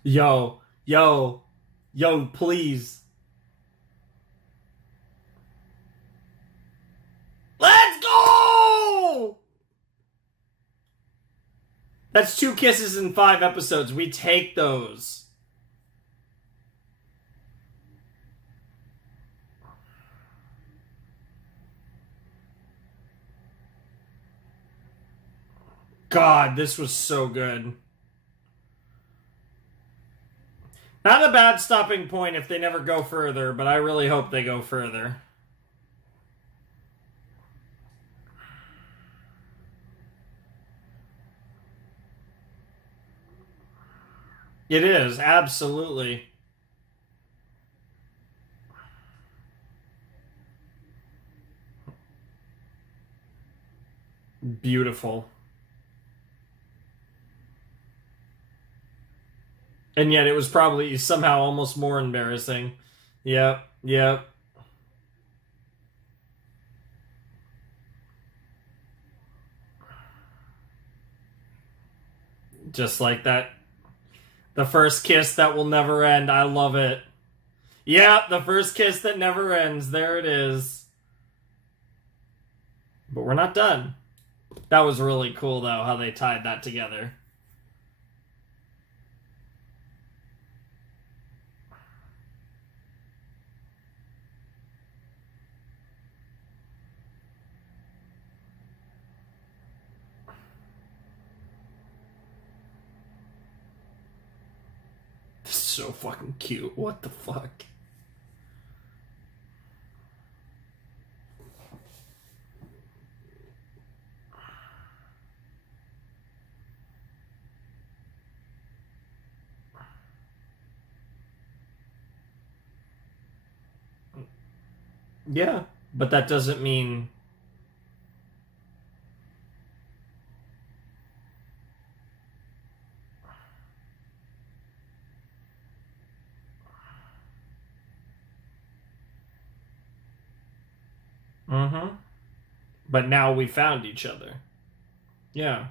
Yo, please. Let's go! That's 2 kisses in 5 episodes. We take those. God, this was so good. Not a bad stopping point if they never go further, but I really hope they go further. It is, absolutely. Beautiful. And yet it was probably somehow almost more embarrassing. Yep. Just like that. The first kiss that will never end. I love it. Yeah, the first kiss that never ends. There it is. But we're not done. That was really cool, though, how they tied that together. So fucking cute. What the fuck? Yeah, but that doesn't mean... Mm-hmm. But now we found each other. Yeah.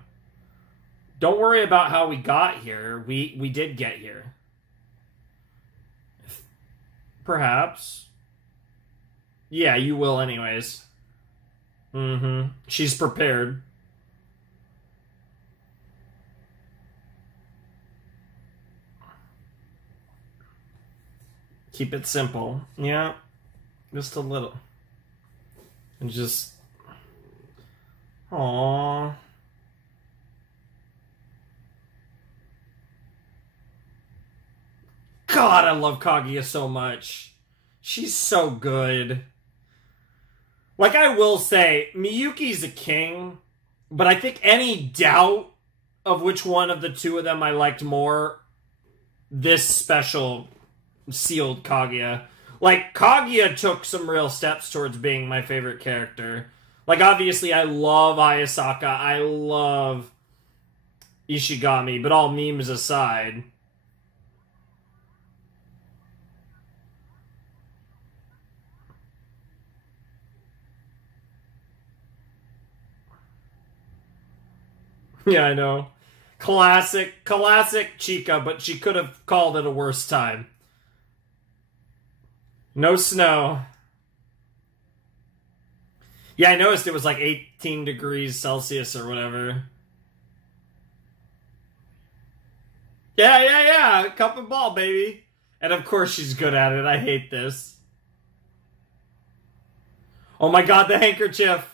Don't worry about how we got here. We did get here. Perhaps. Yeah, you will anyways. Mm-hmm. She's prepared. Keep it simple. Yeah. Just a little. And just... Aww. God, I love Kaguya so much. She's so good. Like, I will say, Miyuki's a king, but I think any doubt of which one of the two of them I liked more, this special sealed Kaguya. Like, Kaguya took some real steps towards being my favorite character. Like, obviously, I love Ayasaka, I love Ishigami, but all memes aside... Yeah, I know. Classic Chica, but she could have called it a worse time. No snow. Yeah, I noticed it was like 18 degrees Celsius or whatever. Yeah. Cup and ball, baby. And of course she's good at it. I hate this. Oh my god, the handkerchief.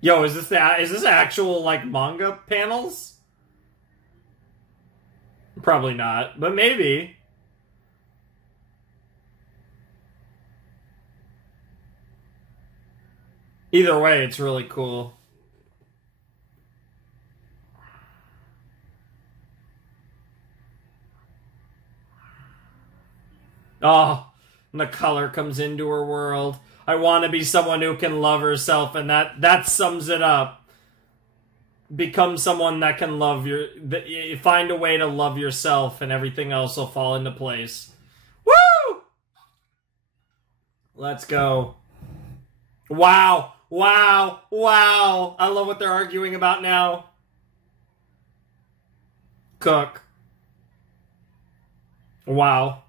Yo, is this actual, like, manga panels? Probably not, but maybe. Either way, it's really cool. Oh, and the color comes into her world. I want to be someone who can love herself, and that sums it up. Become someone that can love find a way to love yourself, and everything else will fall into place. Woo! Let's go. Wow. I love what they're arguing about now. Cook. Wow.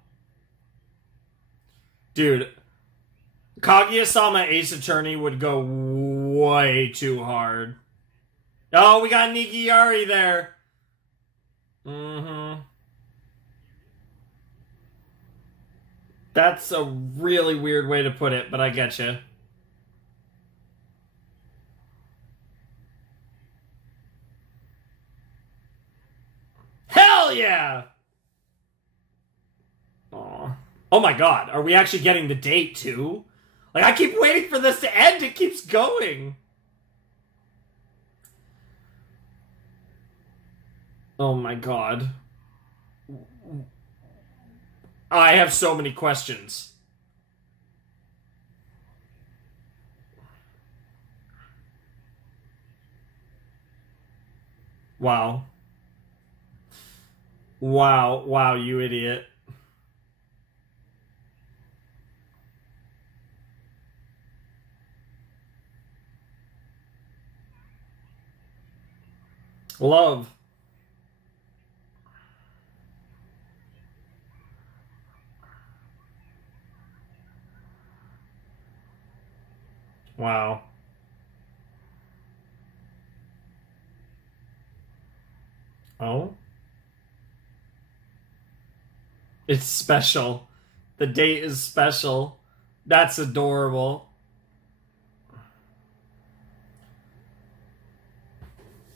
Dude. Kaguya-sama Ace Attorney would go way too hard. Oh, we got Nigiyari there. Mm-hmm. That's a really weird way to put it, but I get you. Hell yeah! Aw. Oh my god, are we actually getting the date too? Like, I keep waiting for this to end. It keeps going. Oh my god. I have so many questions. Wow. Wow, you idiot. Love. Wow. Oh? It's special. The date is special. That's adorable.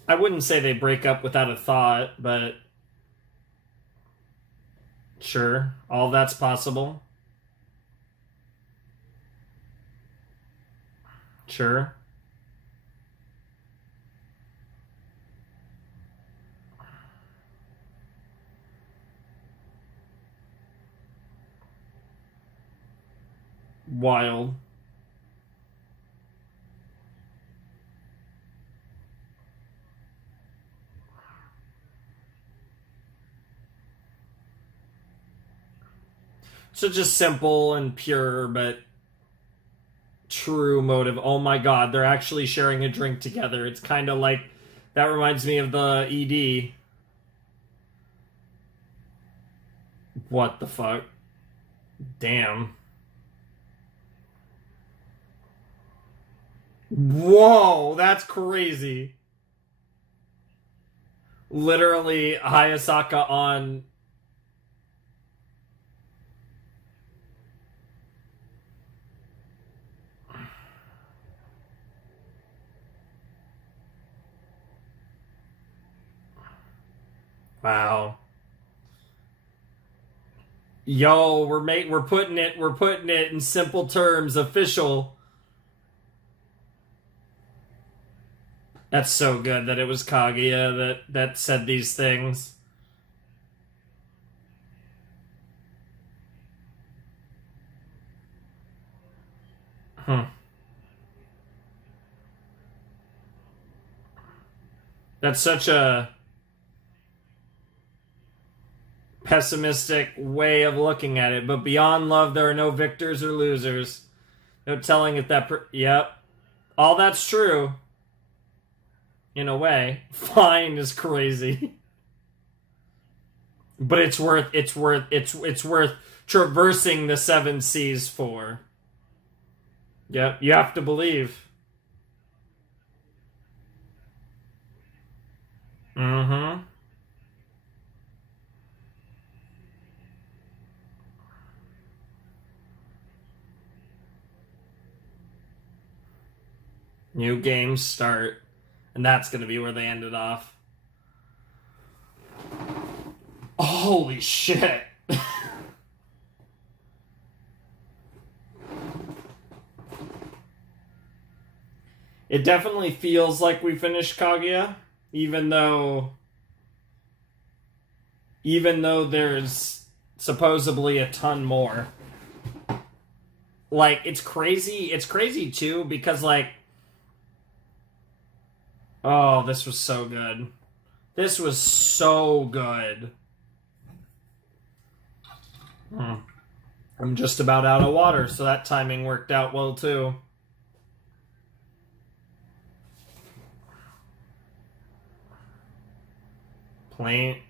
I wouldn't say they break up without a thought, but... Sure, all that's possible. Sure. Wild. Such a simple and pure, but true motive. Oh my god, they're actually sharing a drink together. It's kind of like, that reminds me of the ED. What the fuck? Damn. Whoa, that's crazy. Literally, Hayasaka on... Wow. Yo, we're putting it in simple terms, official. That's so good that it was Kaguya that said these things. That's such a pessimistic way of looking at it, but beyond love there are no victors or losers. No telling if that yep. All that's true. In a way. Fine is crazy. But it's worth traversing the 7 seas for. Yep, you have to believe. Mm-hmm. New games start. And that's going to be where they ended off. Holy shit. It definitely feels like we finished Kaguya, even though there's supposedly a ton more. Like, it's crazy too, because like, oh, this was so good. This was so good. I'm just about out of water, so that timing worked out well too. Plane.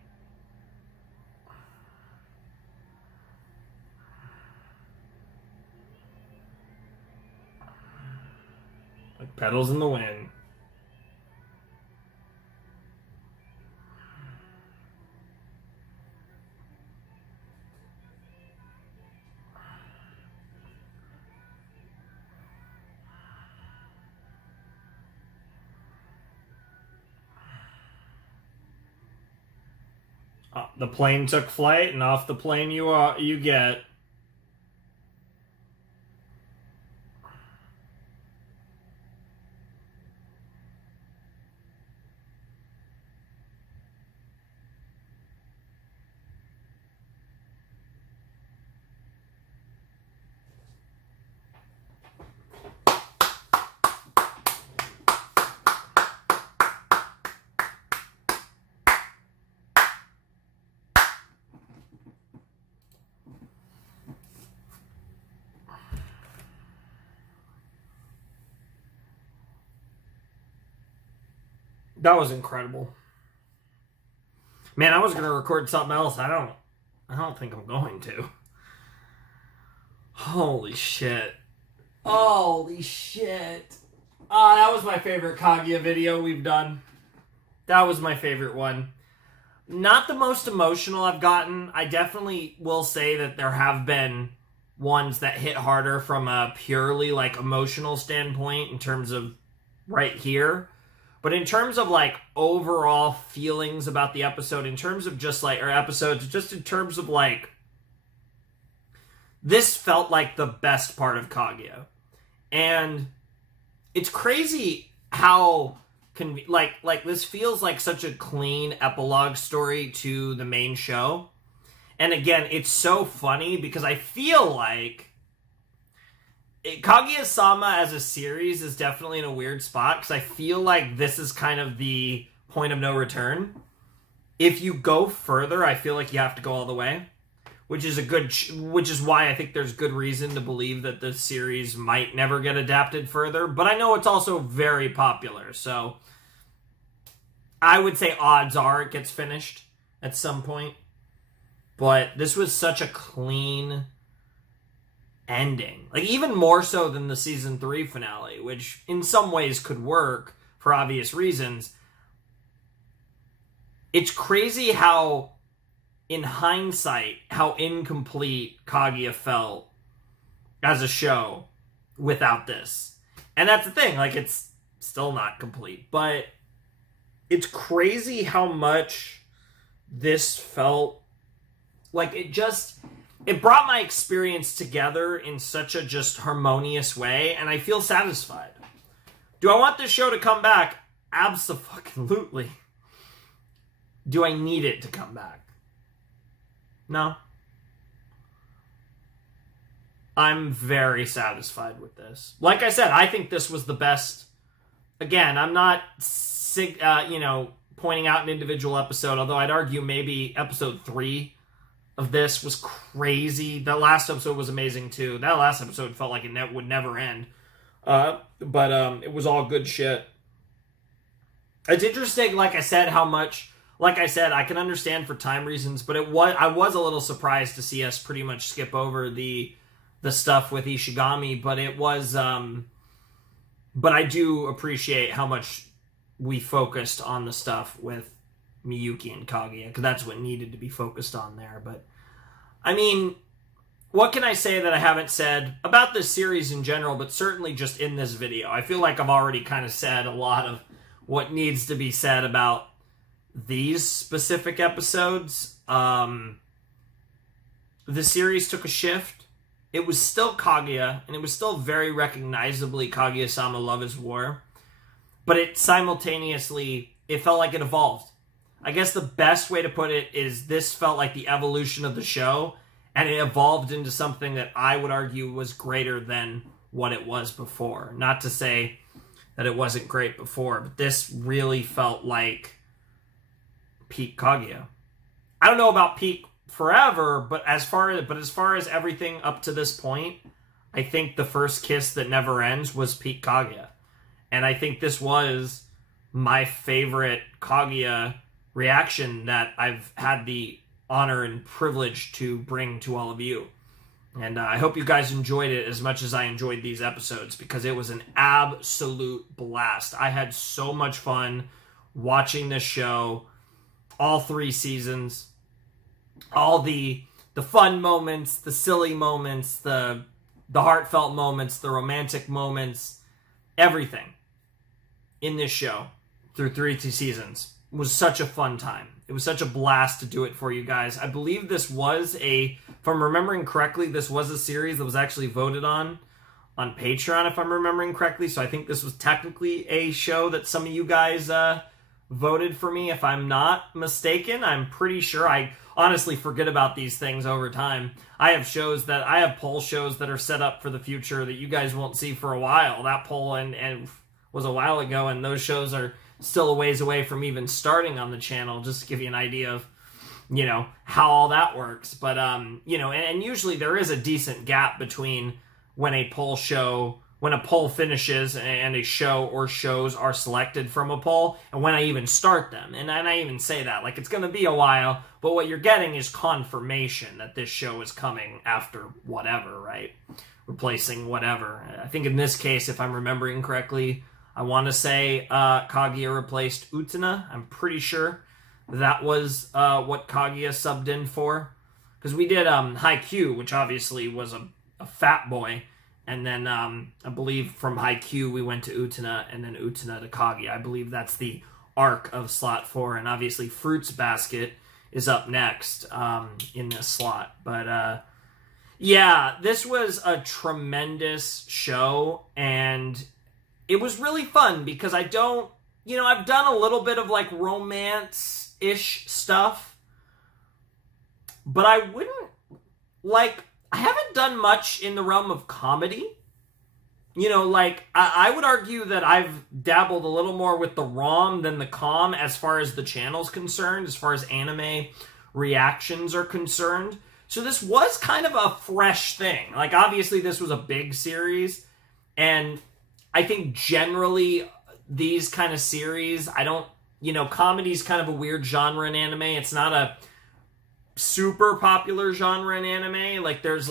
Like petals in the wind. The plane took flight, and off the plane you get. That was incredible. Man, I was going to record something else. I don't think I'm going to. Holy shit. Holy shit. That was my favorite Kaguya video we've done. That was my favorite one. Not the most emotional I've gotten. I definitely will say that there have been ones that hit harder from a purely like emotional standpoint in terms of right here. But in terms of, like, overall feelings about the episode, in terms of just, like, or episodes, just in terms of, like, this felt like the best part of Kaguya. And it's crazy how, like this feels like such a clean epilogue story to the main show. And again, it's so funny because I feel like Kaguya-sama as a series is definitely in a weird spot because I feel like this is kind of the point of no return. If you go further, I feel like you have to go all the way. which is why I think there's good reason to believe that the series might never get adapted further. But I know it's also very popular, so I would say odds are it gets finished at some point. But this was such a clean ending. Like, even more so than the season 3 finale, which in some ways could work for obvious reasons. It's crazy how, in hindsight, how incomplete Kaguya felt as a show without this. And that's the thing, like, it's still not complete. But it's crazy how much this felt like it brought my experience together in such a just harmonious way, and I feel satisfied. Do I want this show to come back? Abso-fucking-lutely. Do I need it to come back? No. I'm very satisfied with this. Like I said, I think this was the best. Again, I'm not, pointing out an individual episode, although I'd argue maybe episode 3 of this was crazy. That last episode was amazing, too. That last episode felt like it would never end. But it was all good shit. It's interesting, like I said, how much... Like I said, I can understand for time reasons, but I was a little surprised to see us pretty much skip over the stuff with Ishigami, but it was... but I do appreciate how much we focused on the stuff with Miyuki and Kaguya, because that's what needed to be focused on there. But, I mean, what can I say that I haven't said about this series in general, but certainly just in this video? I feel like I've already kind of said a lot of what needs to be said about these specific episodes. The series took a shift. It was still Kaguya, and it was still very recognizably Kaguya-sama Love is War, but it simultaneously, it felt like it evolved. I guess the best way to put it is this felt like the evolution of the show, and it evolved into something that I would argue was greater than what it was before. Not to say that it wasn't great before, but this really felt like peak Kaguya. I don't know about peak forever, but as far as everything up to this point, I think the first kiss that never ends was peak Kaguya. And I think this was my favorite Kaguya reaction that I've had the honor and privilege to bring to all of you. And I hope you guys enjoyed it as much as I enjoyed these episodes, because it was an absolute blast. I had so much fun watching this show, all 3 seasons, all the fun moments, the silly moments, the heartfelt moments, the romantic moments, everything in this show through 3 seasons. It was such a fun time. It was such a blast to do it for you guys. I believe this was if I'm remembering correctly, this was a series that was actually voted on Patreon, if I'm remembering correctly. So I think this was technically a show that some of you guys voted for me, if I'm not mistaken. I'm pretty sure. I honestly forget about these things over time. I have poll shows that are set up for the future that you guys won't see for a while. That poll and was a while ago, and those shows are still a ways away from even starting on the channel, just to give you an idea of, how all that works. But, and usually there is a decent gap between when a poll finishes and a show or shows are selected from a poll and when I even start them. And I even say that, like, it's going to be a while, but what you're getting is confirmation that this show is coming after whatever, right? Replacing whatever. I think in this case, if I'm remembering correctly, I want to say Kaguya replaced Utena. I'm pretty sure that was what Kaguya subbed in for. Because we did Haikyuu, which obviously was a fat boy. And then I believe from Haikyuu we went to Utena, and then Utena to Kaguya. I believe that's the arc of slot 4. And obviously Fruits Basket is up next in this slot. But yeah, this was a tremendous show, and it was really fun because I've done a little bit of like romance-ish stuff, but I haven't done much in the realm of comedy. I would argue that I've dabbled a little more with the rom than the com as far as the channel's concerned, as far as anime reactions are concerned. So this was kind of a fresh thing. Like, obviously, this was a big series, and I think generally these kind of series, I don't, comedy's kind of a weird genre in anime. It's not a super popular genre in anime. Like, there's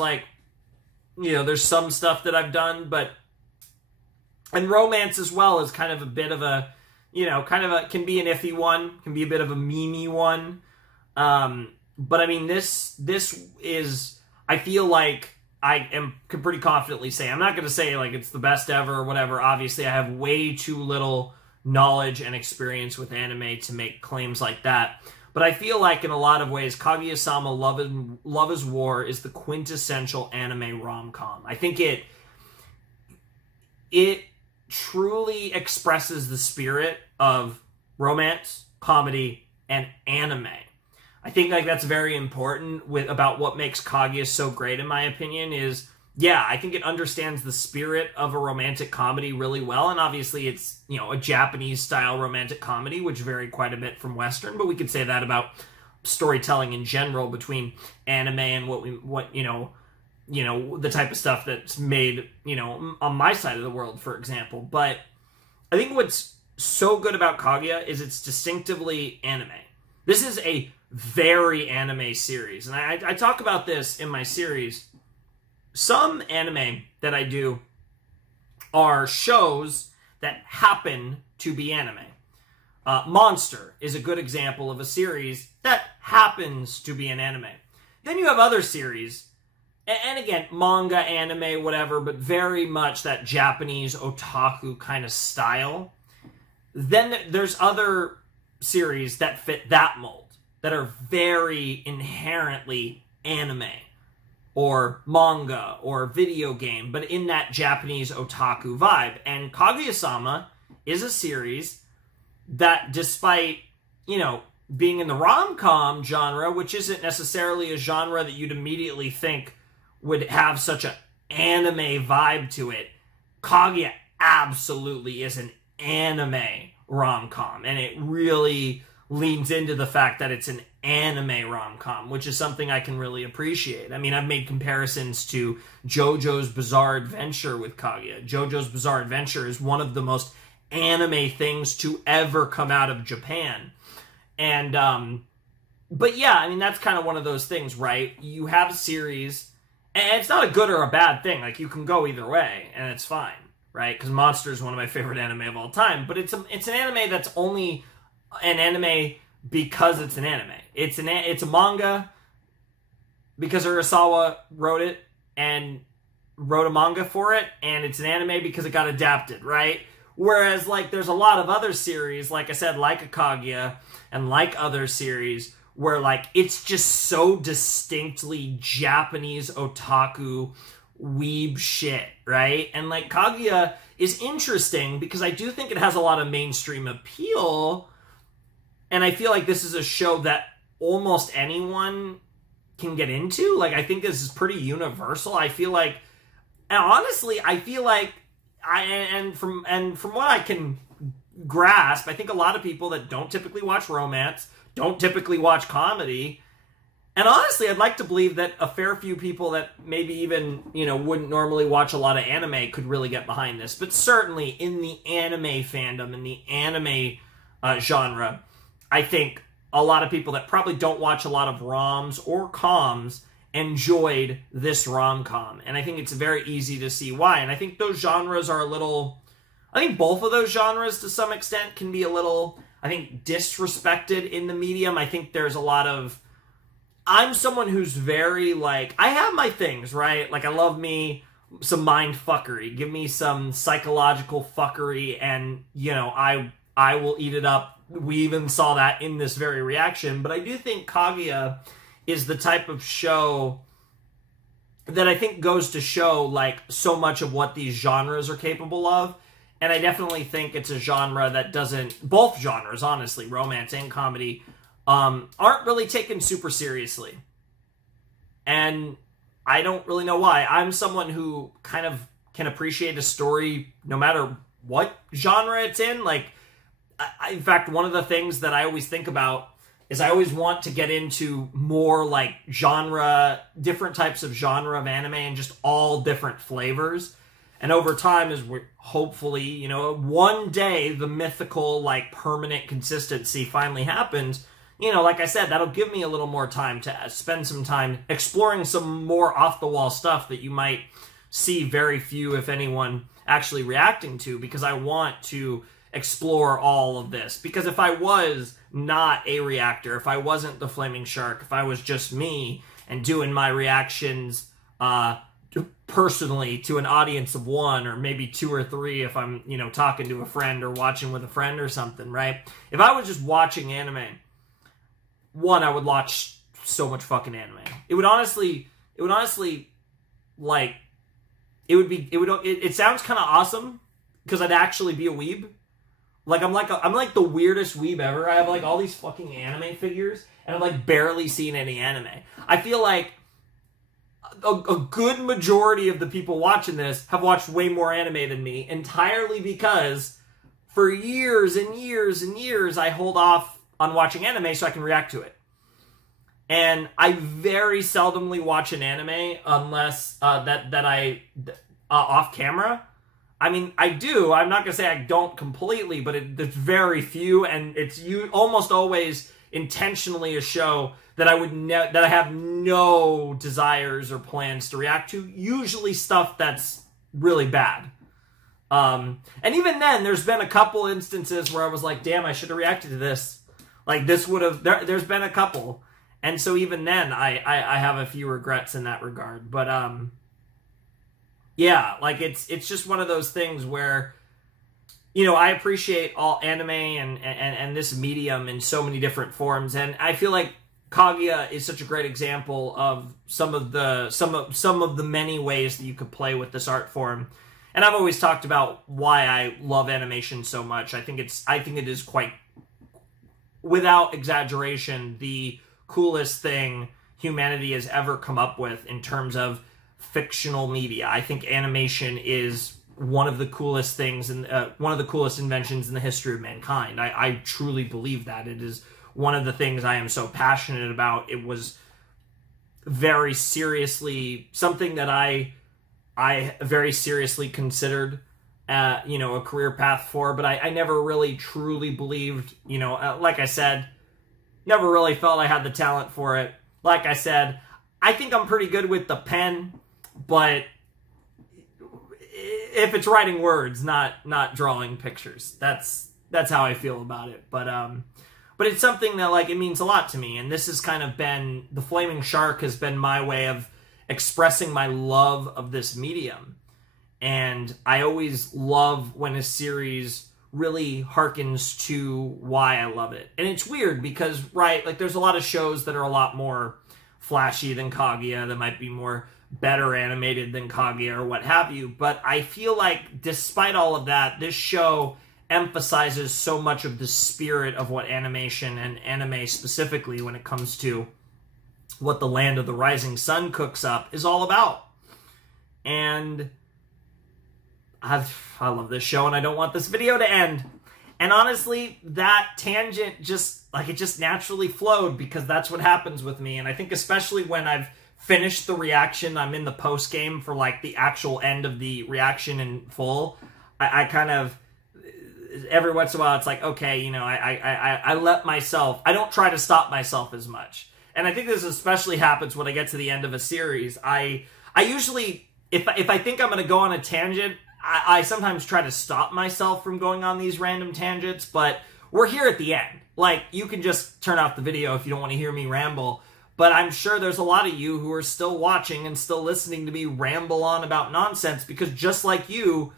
there's some stuff that I've done, and romance as well is kind of a bit of a, can be an iffy one, can be a bit of a memey one. But I mean, this is, I feel like can pretty confidently say, I'm not going to say like it's the best ever or whatever. Obviously, I have way too little knowledge and experience with anime to make claims like that. But I feel like in a lot of ways, Kaguya-sama Love is War is the quintessential anime rom-com. I think it truly expresses the spirit of romance, comedy, and anime. I think like that's very important about what makes Kaguya so great, in my opinion, is, yeah, I think it understands the spirit of a romantic comedy really well, and obviously it's, a Japanese-style romantic comedy, which vary quite a bit from Western, but we could say that about storytelling in general between anime and the type of stuff that's made, on my side of the world, for example. But I think what's so good about Kaguya is it's distinctively anime. This is a very anime series, and I talk about this in my series. Some anime that I do are shows that happen to be anime. Monster is a good example of a series that happens to be an anime. Then you have other series, and again, manga, anime, whatever, but very much that Japanese otaku kind of style. Then there's other series that fit that mold, that are very inherently anime, or manga, or video game, but in that Japanese otaku vibe. And Kaguya-sama is a series that, despite, being in the rom-com genre, which isn't necessarily a genre that you'd immediately think would have such an anime vibe to it, Kaguya absolutely is an anime rom-com, and it really leans into the fact that it's an anime rom-com, which is something I can really appreciate. I mean, I've made comparisons to JoJo's Bizarre Adventure with Kaguya. JoJo's Bizarre Adventure is one of the most anime things to ever come out of Japan. And, but yeah, I mean, that's kind of one of those things, right? You have a series, and it's not a good or a bad thing. Like, you can go either way, and it's fine, right? Because Monster is one of my favorite anime of all time, but it's an anime that's only an anime because it's an anime. It's a manga because Urasawa wrote it and wrote a manga for it, and it's an anime because it got adapted, right? Whereas, like, there's a lot of other series, like I said, like Kaguya, and like other series, where, like, it's just so distinctly Japanese otaku weeb shit, right? And, like, Kaguya is interesting because I do think it has a lot of mainstream appeal, and I feel like this is a show that almost anyone can get into. Like, I think this is pretty universal. I feel like, and honestly, I feel like, from what I can grasp, I think a lot of people that don't typically watch romance, don't typically watch comedy, and honestly, I'd like to believe that a fair few people that maybe even, wouldn't normally watch a lot of anime could really get behind this. But certainly in the anime fandom, in the anime genre, I think a lot of people that probably don't watch a lot of roms or coms enjoyed this rom-com. And I think it's very easy to see why. And I think those genres are I think both of those genres to some extent can be a little, disrespected in the medium. I think there's a lot of, I'm someone who's very, like, I have my things, right? Like, I love me some mind fuckery. Give me some psychological fuckery, and, I will eat it up. We even saw that in this very reaction. But I do think Kaguya is the type of show that I think goes to show, like, so much of what these genres are capable of. And I definitely think it's a genre that doesn't, both genres, honestly, romance and comedy, aren't really taken super seriously. And I don't really know why. I'm someone who kind of can appreciate a story no matter what genre it's in. Like, in fact, one of the things that I always think about is I always want to get into more like different types of genre of anime and just all different flavors. And over time, as we're hopefully, you know, one day the mythical, like, permanent consistency finally happens, you know, like I said, that'll give me a little more time to spend some time exploring some more off-the-wall stuff that you might see very few, if anyone, actually reacting to, because I want to explore all of this. Because if I was not a reactor, if I wasn't the Flaming Shark, if I was just me and doing my reactions personally to an audience of one or maybe two or three if I'm, you know, talking to a friend or watching with a friend or something, right? If I was just watching anime, one, I would watch so much fucking anime. It sounds kind of awesome because I'd actually be a weeb. Like, I'm like the weirdest weeb ever. I have like all these fucking anime figures and I've like barely seen any anime. I feel like a good majority of the people watching this have watched way more anime than me, entirely because for years and years and years I hold off on watching anime so I can react to it. And I very seldomly watch an anime unless off camera. I mean, I do. I'm not gonna say I don't completely, but there's very few, and it's almost always intentionally a show that I have no desires or plans to react to. Usually stuff that's really bad. And even then, there's been a couple instances where I was like, damn, I should have reacted to this. Like, this would have... There's been a couple. And so even then, I have a few regrets in that regard. But, yeah, like, it's just one of those things where, you know, I appreciate all anime and this medium in so many different forms. And I feel like Kaguya is such a great example of some of the many ways that you could play with this art form. And I've always talked about why I love animation so much. I think it is quite, without exaggeration, the coolest thing humanity has ever come up with in terms of fictional media. I think animation is one of the coolest things and one of the coolest inventions in the history of mankind. I truly believe that. It is one of the things I am so passionate about. It was very seriously something that I very seriously considered, you know, a career path for, but I never really truly believed, you know, like I said, never really felt I had the talent for it. Like I said, I think I'm pretty good with the pen, but if it's writing words, not drawing pictures, that's how I feel about it. But it's something that, like, it means a lot to me, and this has kind of been, the Flaming Shark has been my way of expressing my love of this medium. And I always love when a series really harkens to why I love it. And it's weird because, right, like, there's a lot of shows that are a lot more flashy than Kaguya, that might be more better animated than Kaguya or what have you. But I feel like, despite all of that, this show emphasizes so much of the spirit of what animation and anime specifically, when it comes to what the Land of the Rising Sun cooks up, is all about. And I love this show, and I don't want this video to end. And honestly, that tangent just naturally flowed, because that's what happens with me. And I think especially when I've finished the reaction, I'm in the post game for like the actual end of the reaction in full, I kind of, every once in a while, it's like, okay, you know, I let myself, I don't try to stop myself as much. And I think this especially happens when I get to the end of a series. I usually, if I think I'm going to go on a tangent, I sometimes try to stop myself from going on these random tangents, but we're here at the end. Like, you can just turn off the video if you don't want to hear me ramble, but I'm sure there's a lot of you who are still watching and still listening to me ramble on about nonsense, because just like you,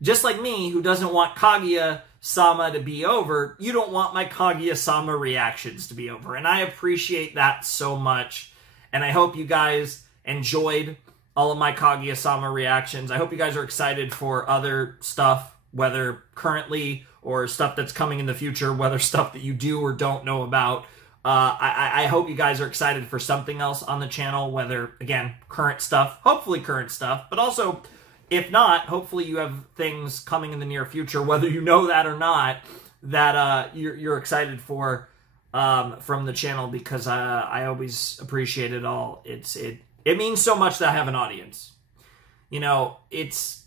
just like me, who doesn't want Kaguya-sama to be over, you don't want my Kaguya-sama reactions to be over. And I appreciate that so much. And I hope you guys enjoyed all of my Kaguya-sama reactions. I hope you guys are excited for other stuff, whether currently or stuff that's coming in the future, whether stuff that you do or don't know about. I hope you guys are excited for something else on the channel, whether, again, current stuff, hopefully current stuff, but also, if not, hopefully you have things coming in the near future, whether you know that or not, that you're excited for. from the channel because I always appreciate it all. It means so much that I have an audience. You know, it's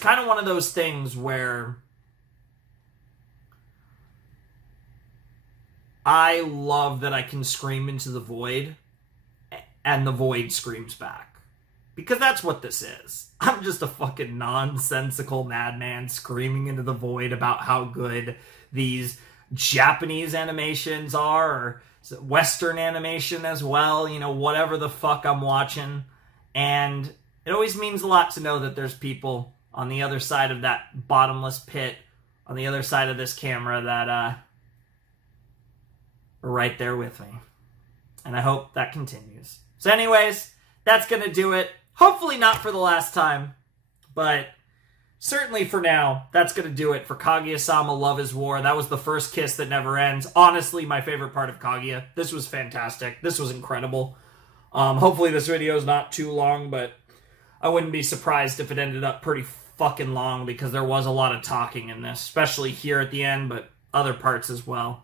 kind of one of those things where I love that I can scream into the void and the void screams back. Because that's what this is. I'm just a fucking nonsensical madman screaming into the void about how good these Japanese animations are, or Western animation as well, you know, whatever the fuck I'm watching. And it always means a lot to know that there's people on the other side of that bottomless pit, on the other side of this camera, that are right there with me. And I hope that continues. So anyways, that's gonna do it. Hopefully not for the last time, but certainly for now, that's going to do it for Kaguya-sama Love is War. That was the first kiss that never ends. Honestly, my favorite part of Kaguya. This was fantastic. This was incredible. Hopefully this video is not too long, but I wouldn't be surprised if it ended up pretty fucking long because there was a lot of talking in this, especially here at the end, but other parts as well.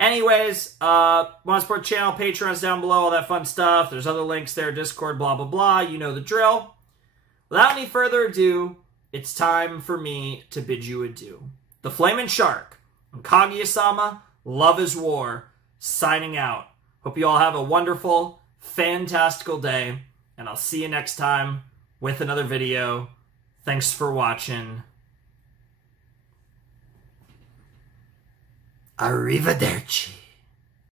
Anyways, want to support the channel, Patreon's down below, all that fun stuff. There's other links there, Discord, blah, blah, blah. You know the drill. Without any further ado, it's time for me to bid you adieu. The Flamin' Shark and Kaguya-sama, Love is War, signing out. Hope you all have a wonderful, fantastical day, and I'll see you next time with another video. Thanks for watching. Arrivederci.